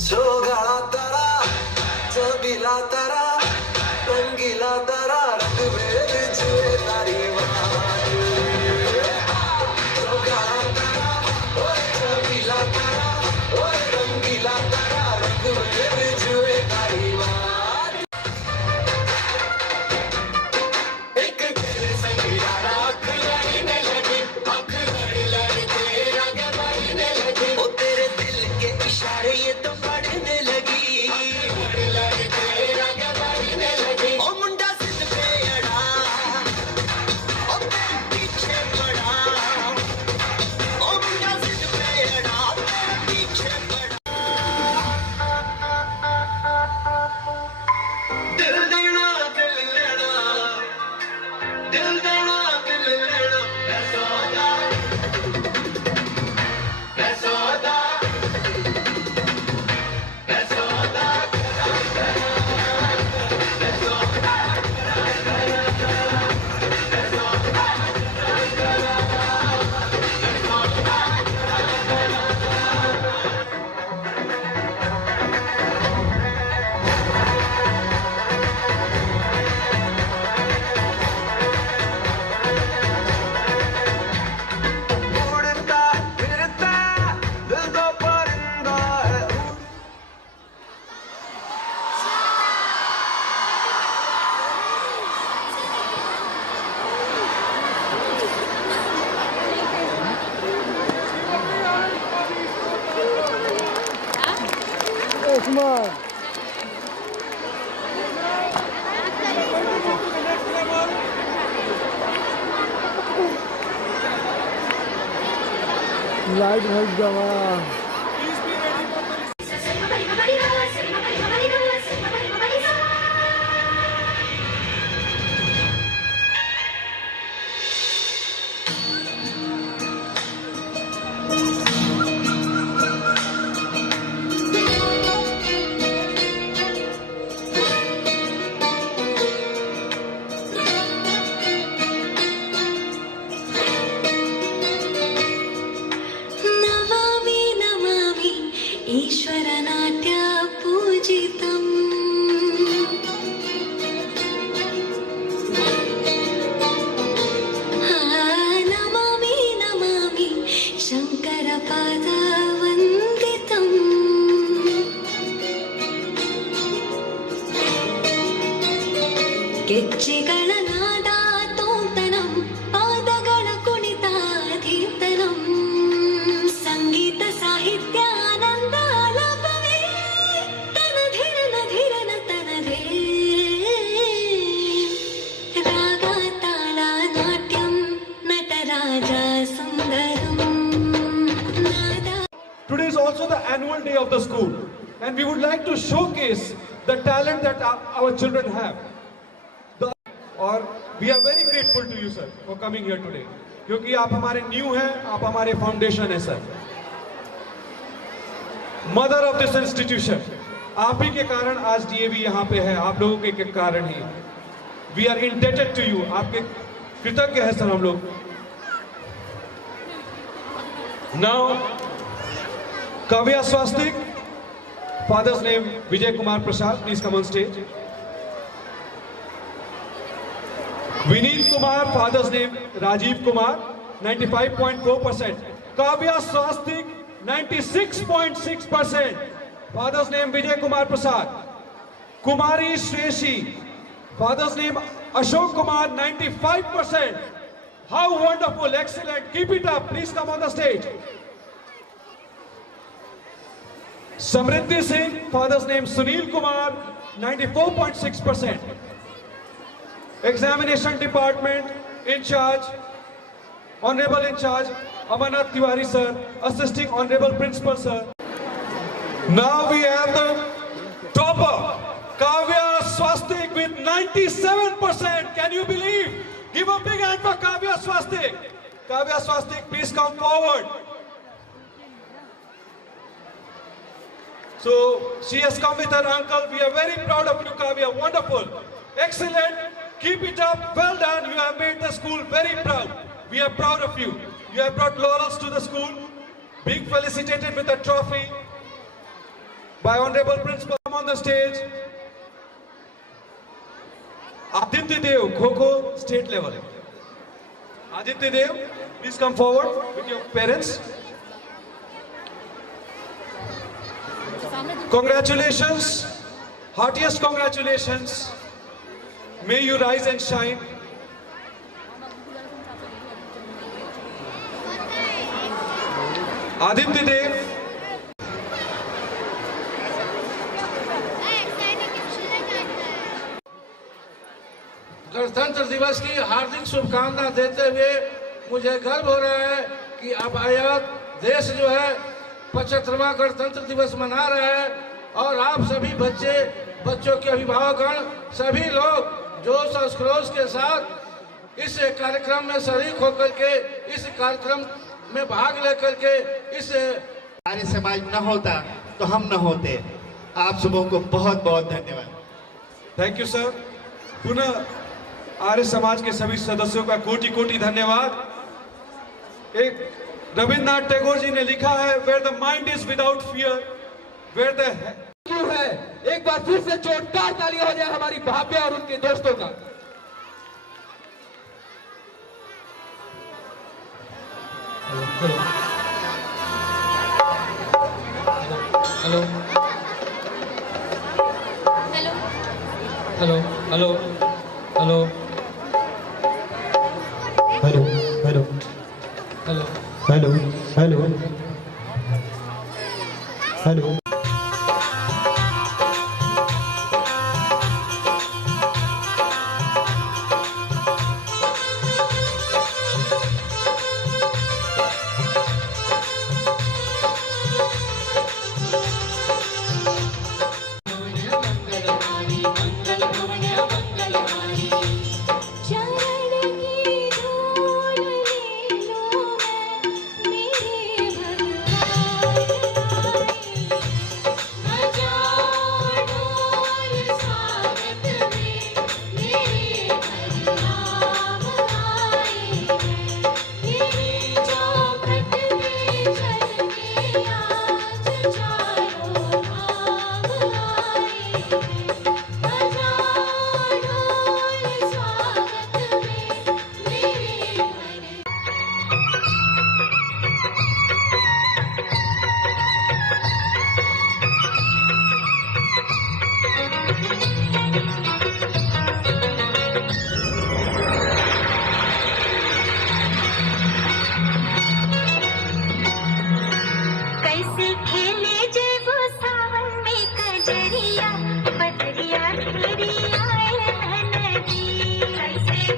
सोगा तारा, चबीला तारा, रंगीला तारा, रंग में जुए तारी बात। सोगा तारा, ओए चबीला तारा, ओए रंगीला तारा, रंग में जुए तारी बात। एक तेरे संग यारा आँख लड़ने लगी, आँख लड़ते रंग बढ़ने लगी। ओ तेरे दिल के इशारे ये तो बढ़ने लगी, लड़ते रंग बढ़ने लगी। ओ मुंडा सिद्ध पे अड़ा, ओ तेरे पीछे पड़ा, ओ मुंडा सिद्ध पे अड़ा, तेरे पीछे पड़ा। दिल देना दिल लेना, दिल देना दिल लेना, मैं सौदा, मैं सौदा, मैं सौदा उड़ता फिरता दिल तो परिंदा है। लाइट भग जावा। Bye. ಗೆಜ್ಜೆಗಳ ನಾದ ತೋಂತನಂ ಪಾದಗಳ ಕುಣಿತ ಧೀರ್ತನಂ ಸಂಗೀತ ಸಾಹಿತ್ಯ ಆನಂದ ಆಲಾಪವೇ ತನಧಿರನ ಧಿರನ ತನದೇ ರಾಗ ತಾಳ ನಾಟ್ಯಂ ನಟರಾಜ ಸುಂದರಂ ನಾದ. Today is also the annual day of the school, and we would like to showcase the talent that our children have. और we are very grateful to you, sir, for coming here today. क्योंकि आप हमारे new हैं, आप हमारे foundation हैं, sir. Mother of this institution, आप ही के कारण आज डीएवी यहाँ पे है, आप लोगों के कारण ही. We are indebted to you, आपके कृतज्ञ हैं सर हम लोग. Now Kavya Swastik, father's name Vijay Kumar Prasad, please come on stage. Vineet Kumar, father's name Rajeev Kumar, 95.4%. Kavya Swastik, 96.6%. Father's name Vijay Kumar Prasad. Kumari Shreshi, father's name Ashok Kumar, 95%. How wonderful, excellent, keep it up, please come on the stage. Samriddhi Singh, father's name Sunil Kumar, 94.6%. Examination department in charge, honorable in charge Amarnath Tiwari sir, assisting honorable principal sir. Now we have the topper Kavya Swastik with 97%. Can you believe? Give a big hand for Kavya Swastik. Kavya Swastik, please come forward. So she has come with her uncle. We are very proud of you, Kavya. Wonderful, excellent. Keep it up. Well done. You have made the school very proud. We are proud of you. You have brought laurels to the school. Being felicitated with a trophy by honorable principal. Come on the stage. Aditya Dev, Kho state level. Aditya Dev, please come forward with your parents. Congratulations, heartiest congratulations. May you rise and shine. Aditya Dev. गणतंत्र दिवस की हार्दिक शुभकामना देते हुए मुझे गर्व हो रहा है कि अब आयात देश जो है 75वां गणतंत्र दिवस मना रहा है और आप सभी बच्चे, बच्चों के अभिभावकगण, सभी लोग जोश और खरोश के साथ इस कार्यक्रम में शरीक होकर के, इस कार्यक्रम में भाग लेकर के इस आर्य समाज न होता तो हम न होते. आप सबों को बहुत बहुत धन्यवाद. Thank you sir. पुनः आर्य समाज के सभी सदस्यों का कोटि कोटि धन्यवाद. एक रविन्द्रनाथ टैगोर जी ने लिखा है, where the mind is without fear, where the क्यों है. एक बार फिर से जोरदार तालियां हो जाए हमारी भाभ्या और उनके दोस्तों का. Hello hello hello hello hello hello hello hello hello hello.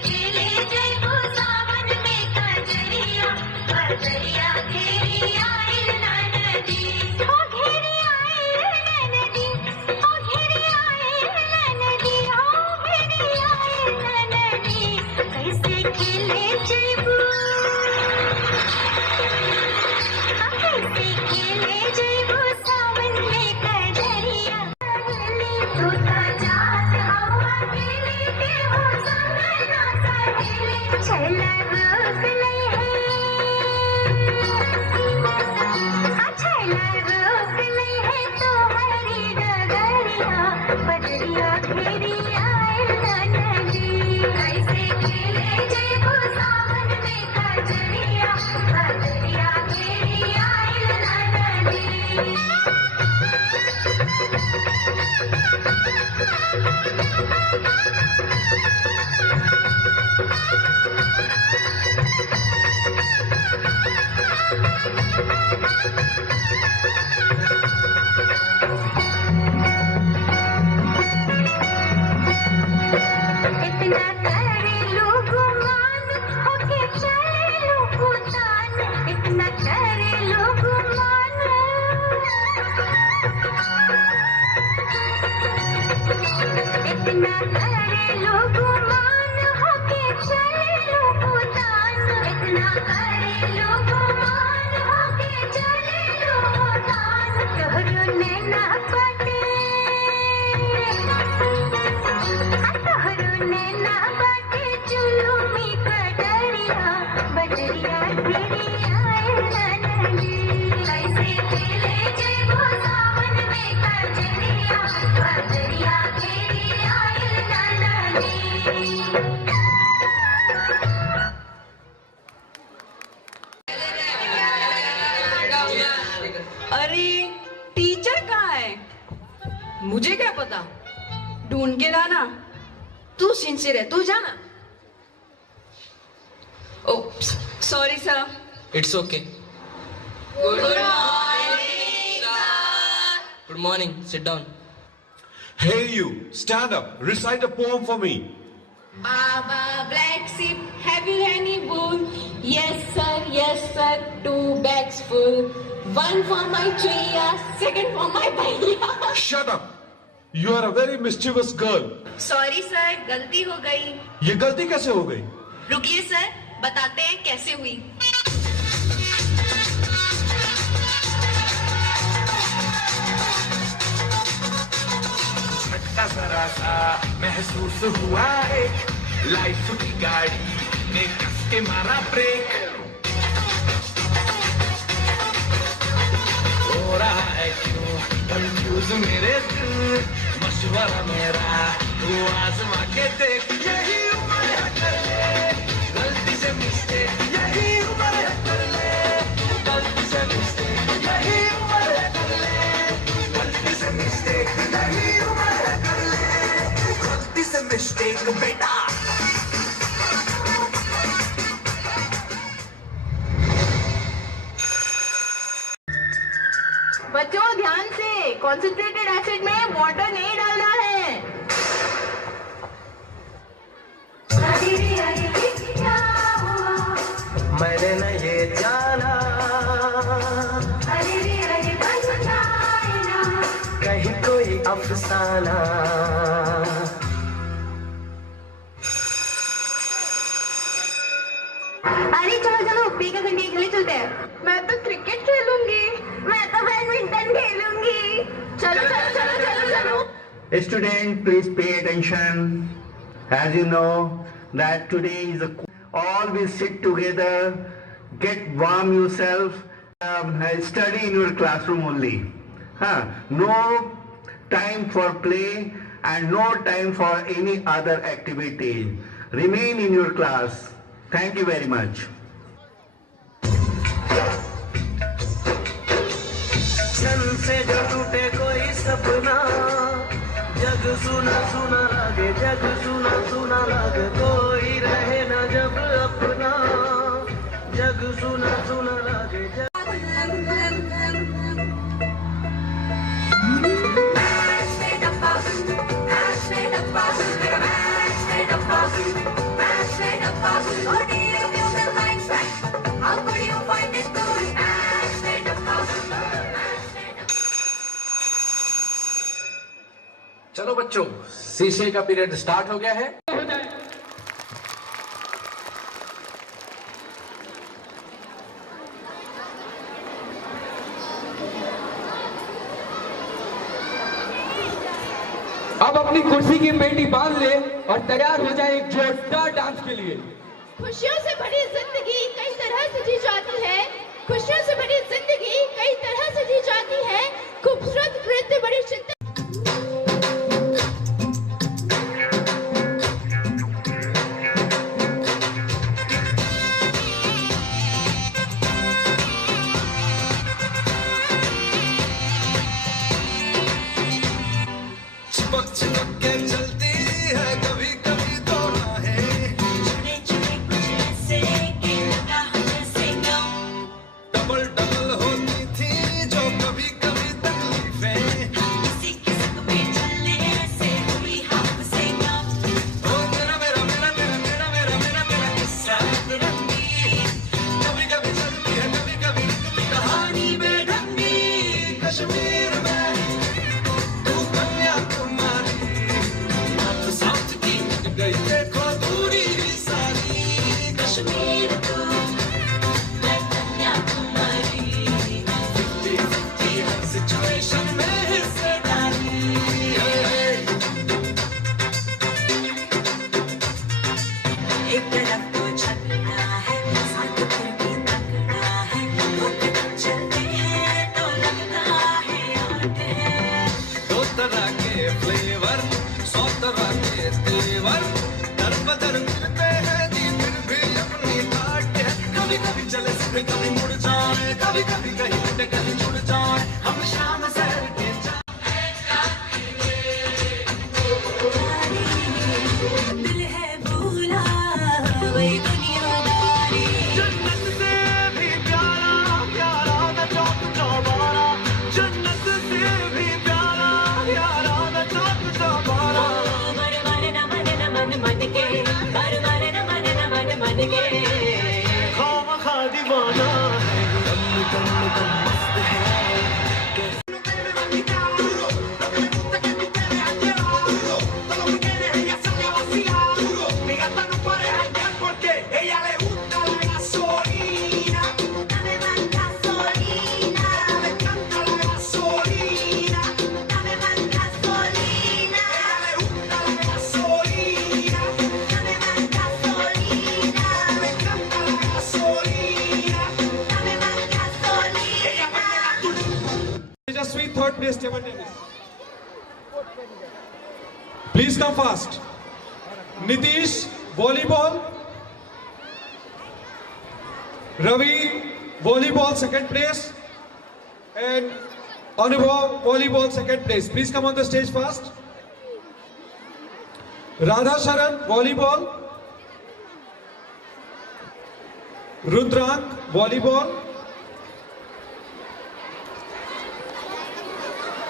खेले जय वो सावन में कजरिया कजरिया घेरी आए नदी ओ घेरी आए नदी ओ घेरी आए नदी ओ घेरी आए नदी कैसे खेले जय वो कैसे खेले जय वो सावन में कजरिया तू जात हवा खेले के हो संग ना सहेले छला रोक ले छला रोक ले है तो हरी डगरिया बदरिया घेरी आए नदी कैसे खेले जय वो सावन में कजरिया बदरिया घेरी आए नदी इतना करे लोग मान होके चले लोग तान इतना करे लोग मान इतना करे लोग मान होके चले लोग तान इतना करे लोग मान होके चले लोग तान तोहरो नैना बाटे तोहरो नैना बाटे चुलुमी कटरिया बदरिया घेरी आए नदी कैसे खेले जय वो सावन में कजरिया बदरिया घेरी आए नदी अरे टीचर कहाँ है? मुझे क्या पता, ढूंढ के लाना। तू सिंसियर है, तू जाना। Oh sorry sir. It's okay. Good morning good morning, sit down. Hey you, stand up, recite a poem for me. Baba, black sheep, have you any wool? Yes sir, 2 bags full. One for my Triya, second for my Bhaiya. Shut up. You are a very mischievous girl. Sorry sir, गलती हो गई। ये गलती कैसे हो गई? रुकिए sir, बताते हैं कैसे हुई। झटका जरा सा महसूस हुआ है, लाइफ की गाड़ी ने कस के मारा ब्रेक। हो रहा है क्यों कंफ्यूज मेरे दिल, मशवरा मेरा तू आजमा के देख। यही उम्र है कर ले गलती से मिस्टेक, यही उम्र है कर ले गलती से मिस्टेक, यही उम्र है कर ले गलती से मिस्टेक, यही उम्र है कर ले गलती से मिस्टेक बेटा। बच्चों ध्यान से, कॉन्सेंट्रेटेड एसिड में वाटर नहीं डालना है। मैंने न ये जाना कहीं कोई अफसाना। अरे चलो चलो पी का घंटी खेलने चलते हैं। मैं तो क्रिकेट खेलूंगी, मैं तो बैडमिंटन खेलूंगी। चलो चलो चलो चलो चलो। Students, please pay attention. As you know that today is all we sit together, get warm yourself, study in your classroom only. No time for play and no time for any other activity. Remain in your class. Thank you very much. छन से जो टूटे कोई सपना, जग सुना सुना लागे, जग सुना सुना लागे, कोई रहे न जब अपना, जग सुना सुना लागे Match made up boss, course. Oh, do you feel the lights back? How could you find this cool? Mad of course. चलो बच्चों, शीशे का पीरियड स्टार्ट हो गया है। अब अपनी कुर्सी की पेटी बांध ले और तैयार हो जाए एक जोरदार डांस के लिए। खुशियों से भरी जिंदगी कई तरह से जी जाती है। खुशियों से भरी जिंदगी कई तरह से जी जाती है। खूबसूरत नृत्य बड़ी शिद्दत चिपक चिपक के चलती है, कभी कभी तो राहें चुने चुने कुछ ऐसे कि लगा हो जैसे गाँव। डबल डबल होती थी जो कभी कभी तकलीफें, किसी किस्म में चलने से हुई हाथ से गाँव। ओ मेरा मेरा मेरा मेरा मेरा मेरा मेरा मेरा किस्सा रंगी, कभी कभी चलती है, कभी कभी रुकती कहानी बेढंगी। कश्मीर में गई देखो दूरी सारी, कश्मीर को मैं कन्याकुमारी, 50-50 हर सिचुएशन में हिस्सेदारी। एक तरफ तो झगड़ा है, साथ फिर भी तगड़ा है, दो कदम चलते हैं तो लगता है आटे हैं। दो तरह के फ्लेवर, 100 तरह के तेवर, दर बदर मिलते हैं जी फिर भी अपनी काट है। कभी कभी चले सीधे, कभी मुड़ जाए, कभी कभी कहीं मिटे कहीं जुड़ जाए, हम शाम शहर के दिल है भूला वही दुनियादारी। जन्नत से भी प्यारा प्यारा न चौक चौबारा, जन्नत से भी प्यारा प्यारा न चौक चौबारा। मन मन न मन न मन मन के, मन मन न मन न मन मन के, खामखा दीवाना है, दम दम दम मस्त है। Tejaswi, third place table tennis. Please come fast. Nitish, volleyball. Ravi, volleyball, second place. And Anubhav, volleyball, second place. Please come on the stage fast. Radha Sharan, volleyball. Rudrang, volleyball.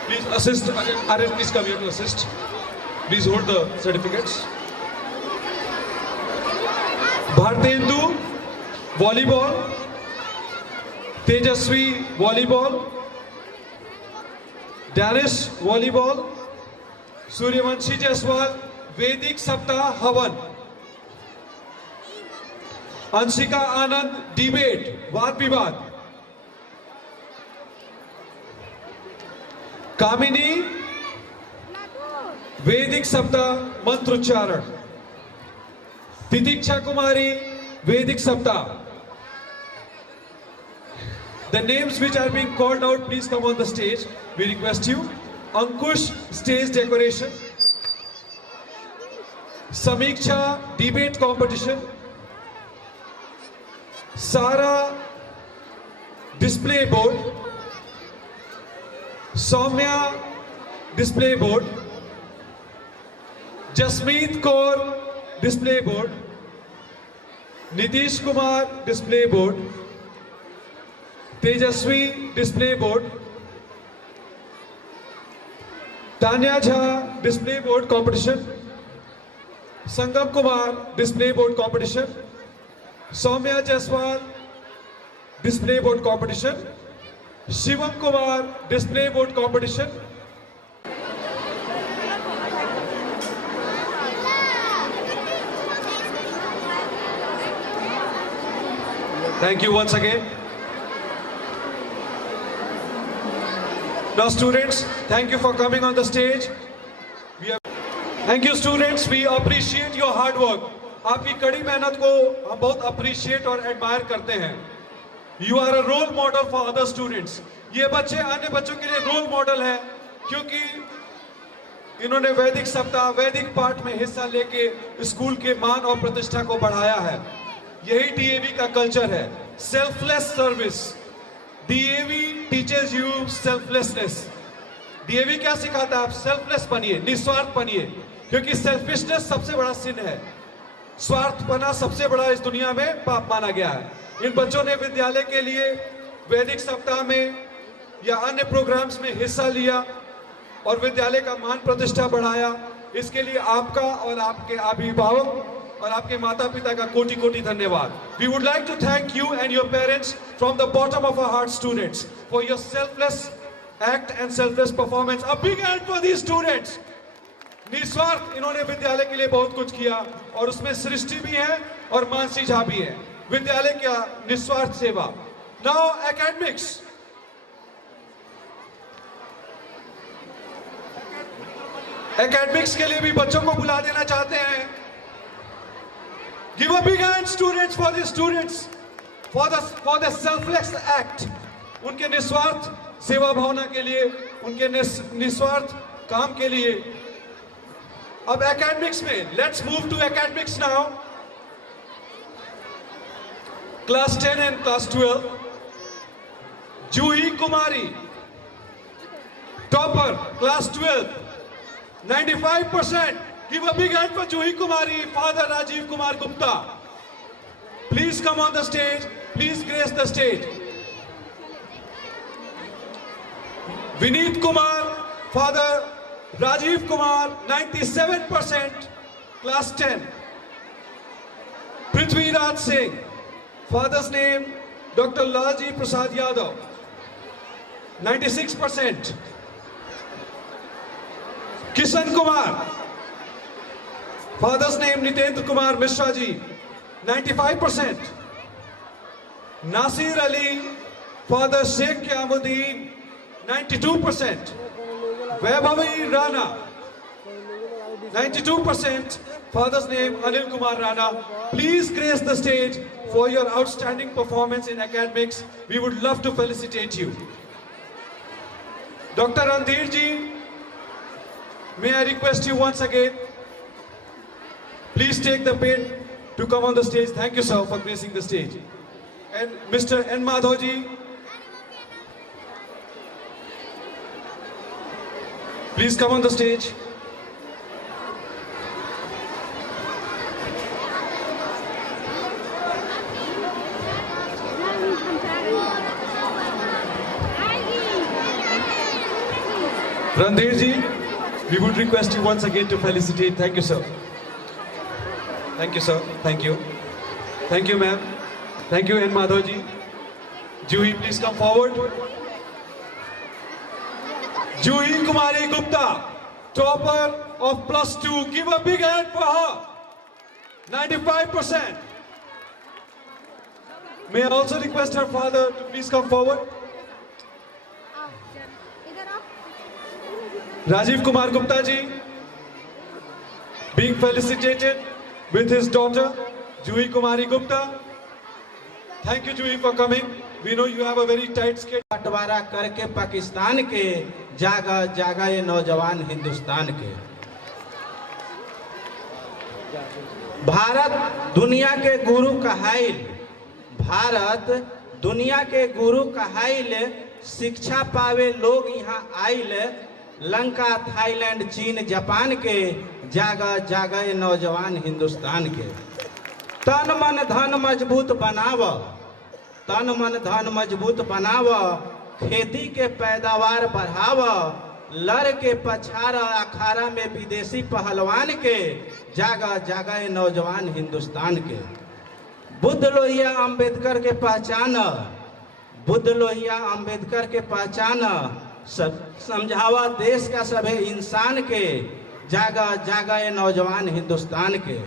Please assist. Aryan, please come here to assist. Please hold the certificates. Bhartendu, volleyball. Tejaswi, volleyball. Danish, volleyball. Suryavanshi Jaiswal, Vedic Saptah Havan. Anshika Anand, debate, Vaad Vivad. कामिनी वैदिक सप्ताह मंत्रोच्चारण, तितिक्षा कुमारी वैदिक सप्ताह. The names which are being called out, please come on the stage. We request you. Ankush, stage decoration. Samiksha, debate competition. Sara, display board. Soumya, display board. Jasmeet Kaur, display board. Nitish Kumar, display board. Tejaswi, display board. Tanya Jha, display board competition. Sangam Kumar, display board competition. Soumya Jaiswal, display board competition. Shivam Kumar, display board competition. Thank you once again. Now students, thank you for coming on the stage. Thank you students, we appreciate your hard work. आपकी कड़ी मेहनत को हम बहुत appreciate और admire करते हैं. You are a role model for other students. ये बच्चे अन्य बच्चों के लिए role model हैं क्योंकि इन्होंने वैदिक सप्ताह, वैदिक पाठ में हिस्सा लेके स्कूल के मान और प्रतिष्ठा को बढ़ाया है. यही DAV का कल्चर है. Selfless service. DAV teaches you selflessness. DAV क्या सिखाता है? आप सेल्फलेस बनिए, निस्वार्थ बनिए, क्योंकि सेल्फिशनेस सबसे बड़ा सिन है. स्वार्थपना सबसे बड़ा इस दुनिया में पाप माना गया है. इन बच्चों ने विद्यालय के लिए वैदिक सप्ताह में या अन्य प्रोग्राम्स में हिस्सा लिया और विद्यालय का मान प्रतिष्ठा बढ़ाया. इसके लिए आपका और आपके अभिभावक और आपके माता पिता का कोटि कोटि धन्यवाद. We would like to thank you and your parents from the bottom of our heart, students, for your selfless act and selfless performance. A big hand for these students. निस्वार्थ इन्होंने विद्यालय के लिए बहुत कुछ किया और उसमें सृष्टि भी है और मानसी झा भी है. विद्यालय का निस्वार्थ सेवा. Now academics. Academics के लिए भी बच्चों को बुला देना चाहते हैं. Give a big hand, students, for the students, for the selfless act. उनके निस्वार्थ सेवा भावना के लिए, उनके निस्वार्थ काम के लिए. अब academics में, let's move to academics now. Class 10 and class 12. Juhi Kumari, topper, class 12, 95%. Give a big hand for Juhi Kumari, Father Rajiv Kumar Gupta. Please come on the stage. Please grace the stage. Vineet Kumar, Father Rajiv Kumar, 97%, class 10. Prithvi Raj Singh, father's name Dr. Lalji Prasad Yadav, 96%. Kishan Kumar, father's name Nitendra Kumar Mishra ji, 95%. Nasir Ali, father Sheikh Kyamuddin, 92%. Vaibhavi Rana, 92%. Father's name Anil Kumar Rana. Please grace the stage for your outstanding performance in academics. We would love to felicitate you. Dr. Randhir ji, may I request you once again, please take the pin to come on the stage. Thank you, sir, for gracing the stage. And Mr. N. Madhav ji, please come on the stage. Randhir ji, we would request you once again to felicitate. Thank you, sir. Thank you, sir. Thank you. Thank you, ma'am. Thank you, N. Madhav ji. Juhi, please come forward. Juhi Kumari Gupta, topper of +2. Give a big hand for her. 95%. May I also request her father to please come forward. Rajiv Kumar Gupta ji, being felicitated with his daughter, Juhi Kumari Gupta. Thank you, Juhi, for coming. We know you have a very tight schedule. बंटवारा करके पाकिस्तान के जागा जागा ये नौजवान हिंदुस्तान के. भारत दुनिया के गुरु कहाइल, भारत दुनिया के गुरु कहाइल, शिक्षा पावे लोग यहाँ आइल. लंका, थाईलैंड, चीन, जापान के जागा जागा ये नौजवान हिंदुस्तान के. तन मन धन मजबूत बनाव, तन मन धन मजबूत बनाव, खेती के पैदावार बढ़ाव, लड़ के पछाड़ा अखाड़ा में विदेशी पहलवान के, जागा जागा ये नौजवान हिंदुस्तान के। बुद्ध लोहिया अंबेडकर के पहचाना, बुद्ध लोहिया अंबेडकर के पहचाना, सब समझावा देश का सभी इंसान के, जागा जागा ये नौजवान हिंदुस्तान के।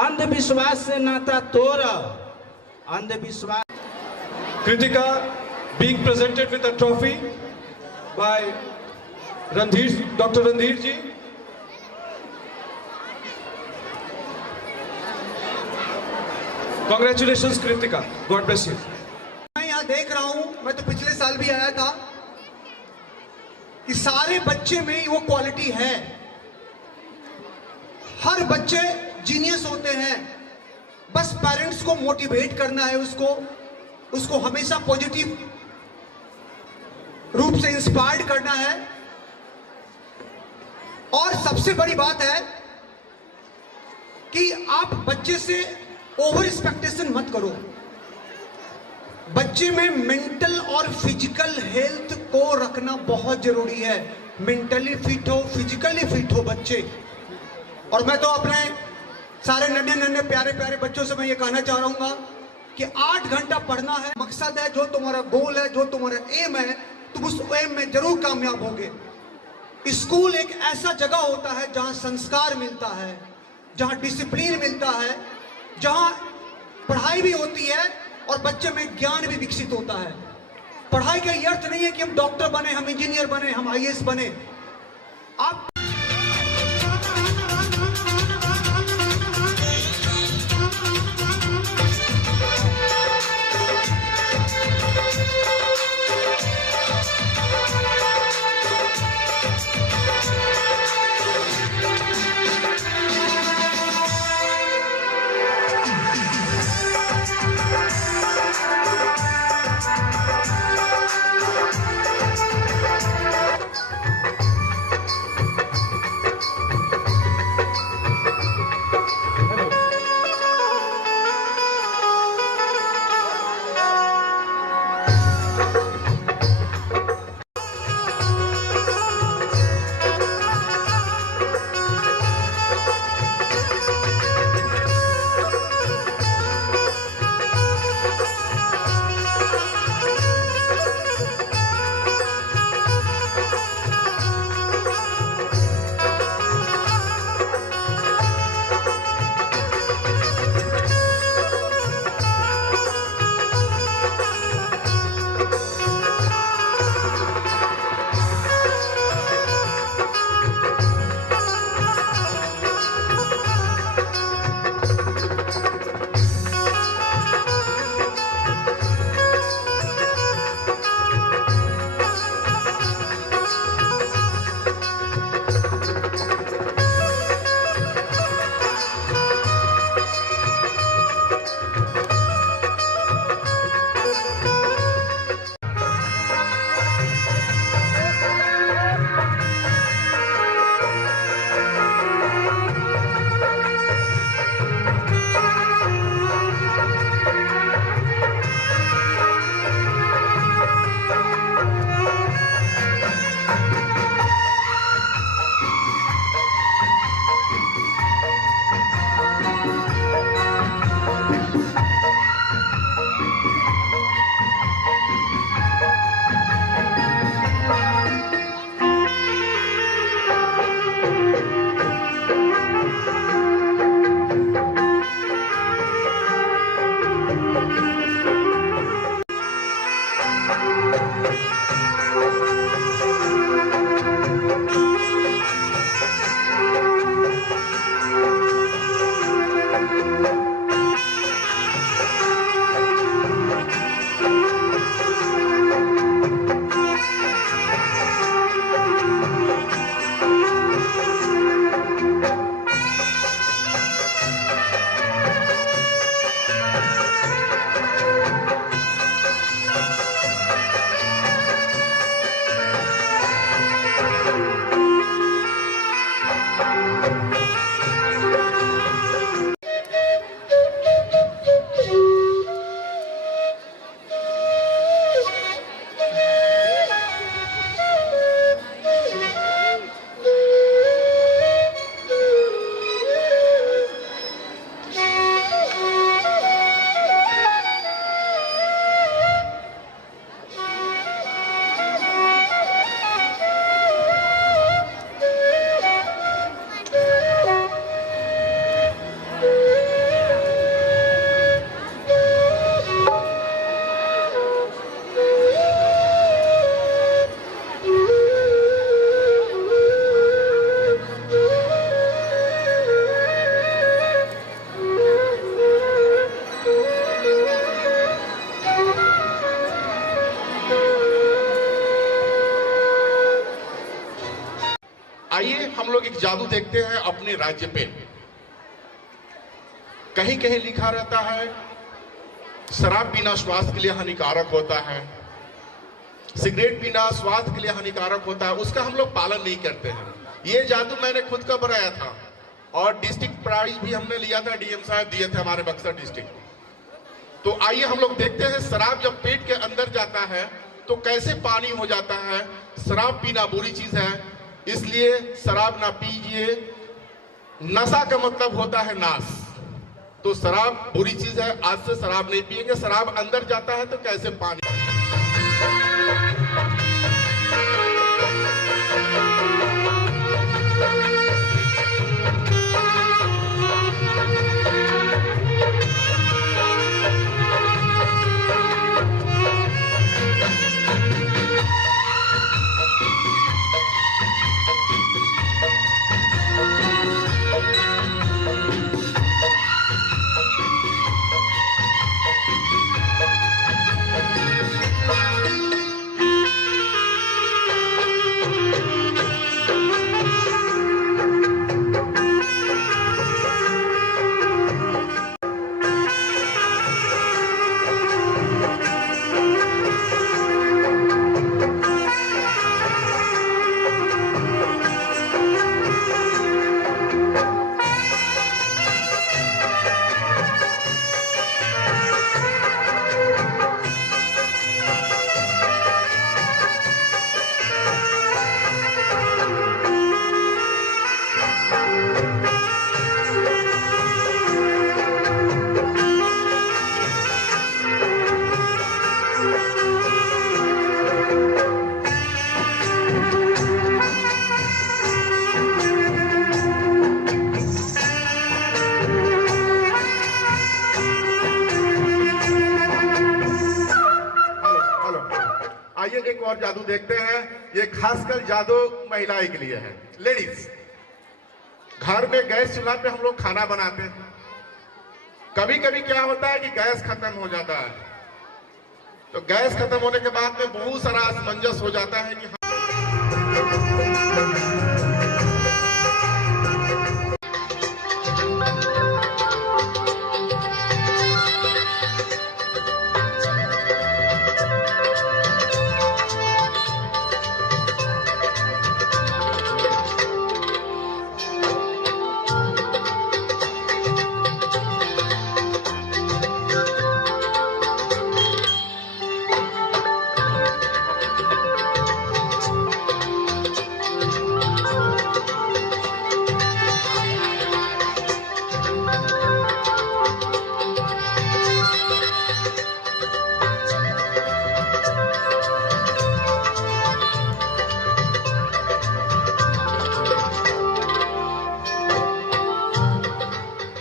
अंधविश्वास से नाता तोड़ा, अंधविश्वास। Kritika being presented with a trophy by Dr. Randhir ji. Congratulations Kritika. God bless you. मैं यहाँ देख रहा हूँ, मैं तो पिछले साल भी आया था, कि सारे बच्चे में वो क्वालिटी है। हर बच्चे जीनियस होते हैं, बस पेरेंट्स को मोटिवेट करना है, उसको हमेशा पॉजिटिव रूप से इंस्पायर्ड करना है। और सबसे बड़ी बात है कि आप बच्चे से ओवर एक्सपेक्टेशन मत करो। बच्चे में मेंटल और फिजिकल हेल्थ को रखना बहुत जरूरी है। मेंटली फिट हो, फिजिकली फिट हो बच्चे। और मैं तो अपने सारे नन्हे नन्हे प्यारे प्यारे बच्चों से मैं ये कहना चाह रहा हूँ कि 8 घंटा पढ़ना है, मकसद है, जो तुम्हारा गोल है, जो तुम्हारा एम है, तुम उस एम में जरूर कामयाब होगे। स्कूल एक ऐसा जगह होता है जहाँ संस्कार मिलता है, जहाँ डिसिप्लिन मिलता है, जहाँ पढ़ाई भी होती है और बच्चे में ज्ञान भी विकसित होता है। पढ़ाई का ये अर्थ नहीं है कि हम डॉक्टर बने, हम इंजीनियर बने, हम आईएएस बने। आप एक जादू देखते हैं अपने राज्य पे। कहीं कहीं लिखा रहता है शराब पीना स्वास्थ्य के लिए हानिकारक होता है, सिगरेट पीना स्वास्थ्य के लिए हानिकारक होता है, उसका हम लोग पालन नहीं करते हैं। ये जादू मैंने खुद का बनाया था और डिस्ट्रिक्ट प्राइज भी हमने लिया था, डीएम साहब दिए थे हमारे बक्सर डिस्ट्रिक्ट। तो आइए हम लोग देखते हैं शराब जब पेट के अंदर जाता है तो कैसे पानी हो जाता है। शराब पीना बुरी चीज है, इसलिए शराब ना पीजिए। नशा का मतलब होता है नाश, तो शराब बुरी चीज है, आज से शराब नहीं पिएंगे। शराब अंदर जाता है तो कैसे पानी। आइए एक और जादू देखते हैं। ये खासकर जादू महिलाएं के लिए है, लेडीज। घर में गैस चूल्हा पे हम लोग खाना बनाते हैं, कभी कभी क्या होता है कि गैस खत्म हो जाता है। तो गैस खत्म होने के बाद में बहुत सारा असमंजस हो जाता है कि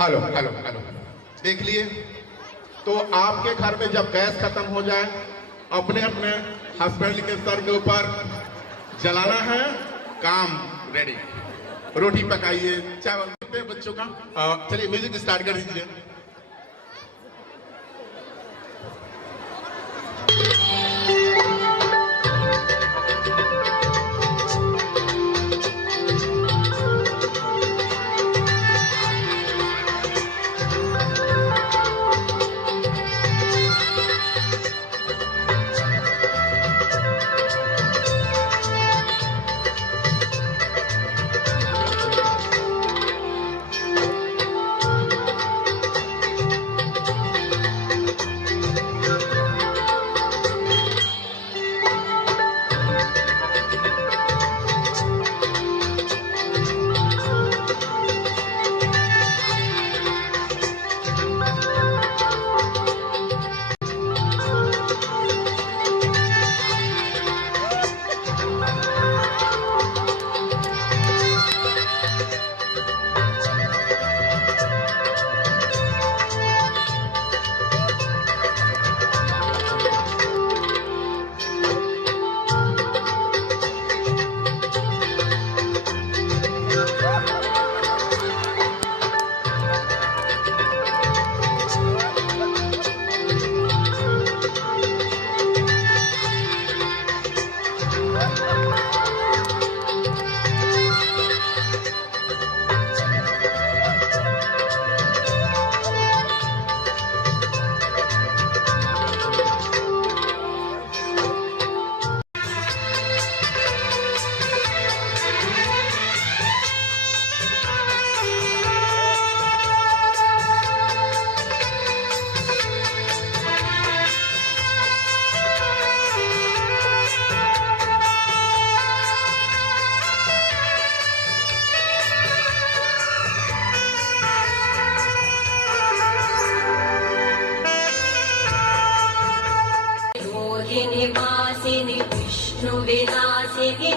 हेलो हेलो हेलो देख लिए। तो आपके घर में जब गैस खत्म हो जाए, अपने अपने हस्बैंड के सर के ऊपर जलाना है, काम रेडी। रोटी पकाइए, चावल बच्चों का। चलिए म्यूजिक स्टार्ट कर दीजिए।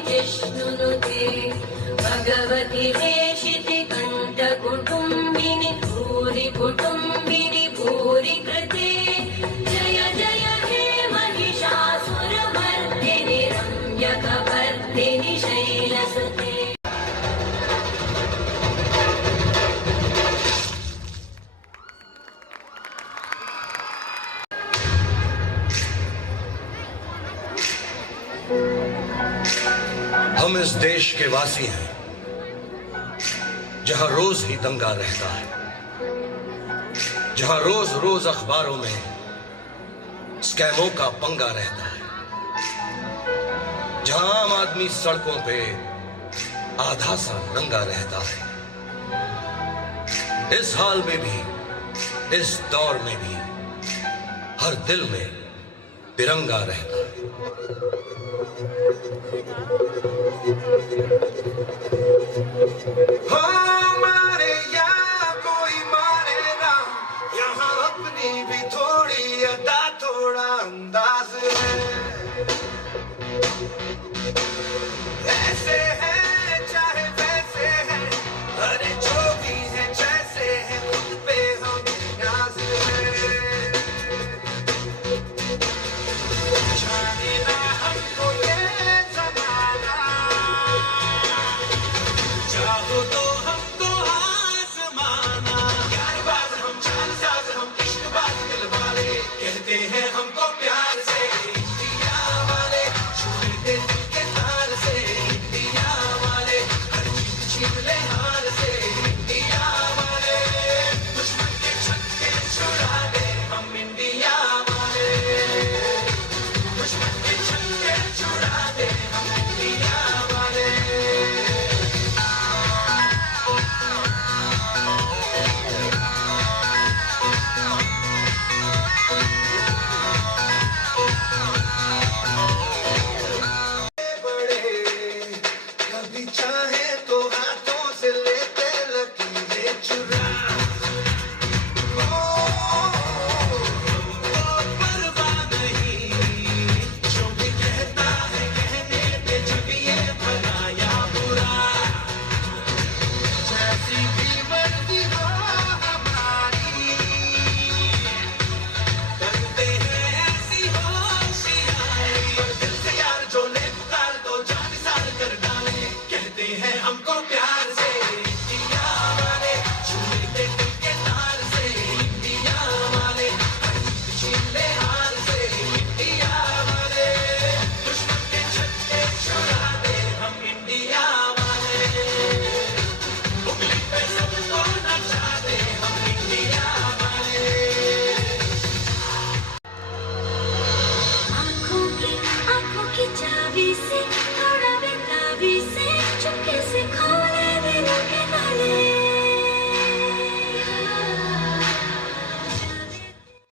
जिष्णुनुते भगवति हेशिति कण्ठकुटुम्बिनि भूरि कुटुम्बिनि भूरि कृते जय जय हे महिषासुरमर्दिनि रम्यकवर्दिनि शैलसुते। हम इस देश के वासी हैं जहां रोज ही दंगा रहता है, जहां रोज रोज अखबारों में स्कैमों का पंगा रहता है, जहां आम आदमी सड़कों पे आधा सा नंगा रहता है। इस हाल में भी, इस दौर में भी हर दिल में तिरंगा रहता है। हमारे यहाँ कोई माने ना, यहाँ अपनी भी थोड़ी अदा थोड़ा अंदाज है।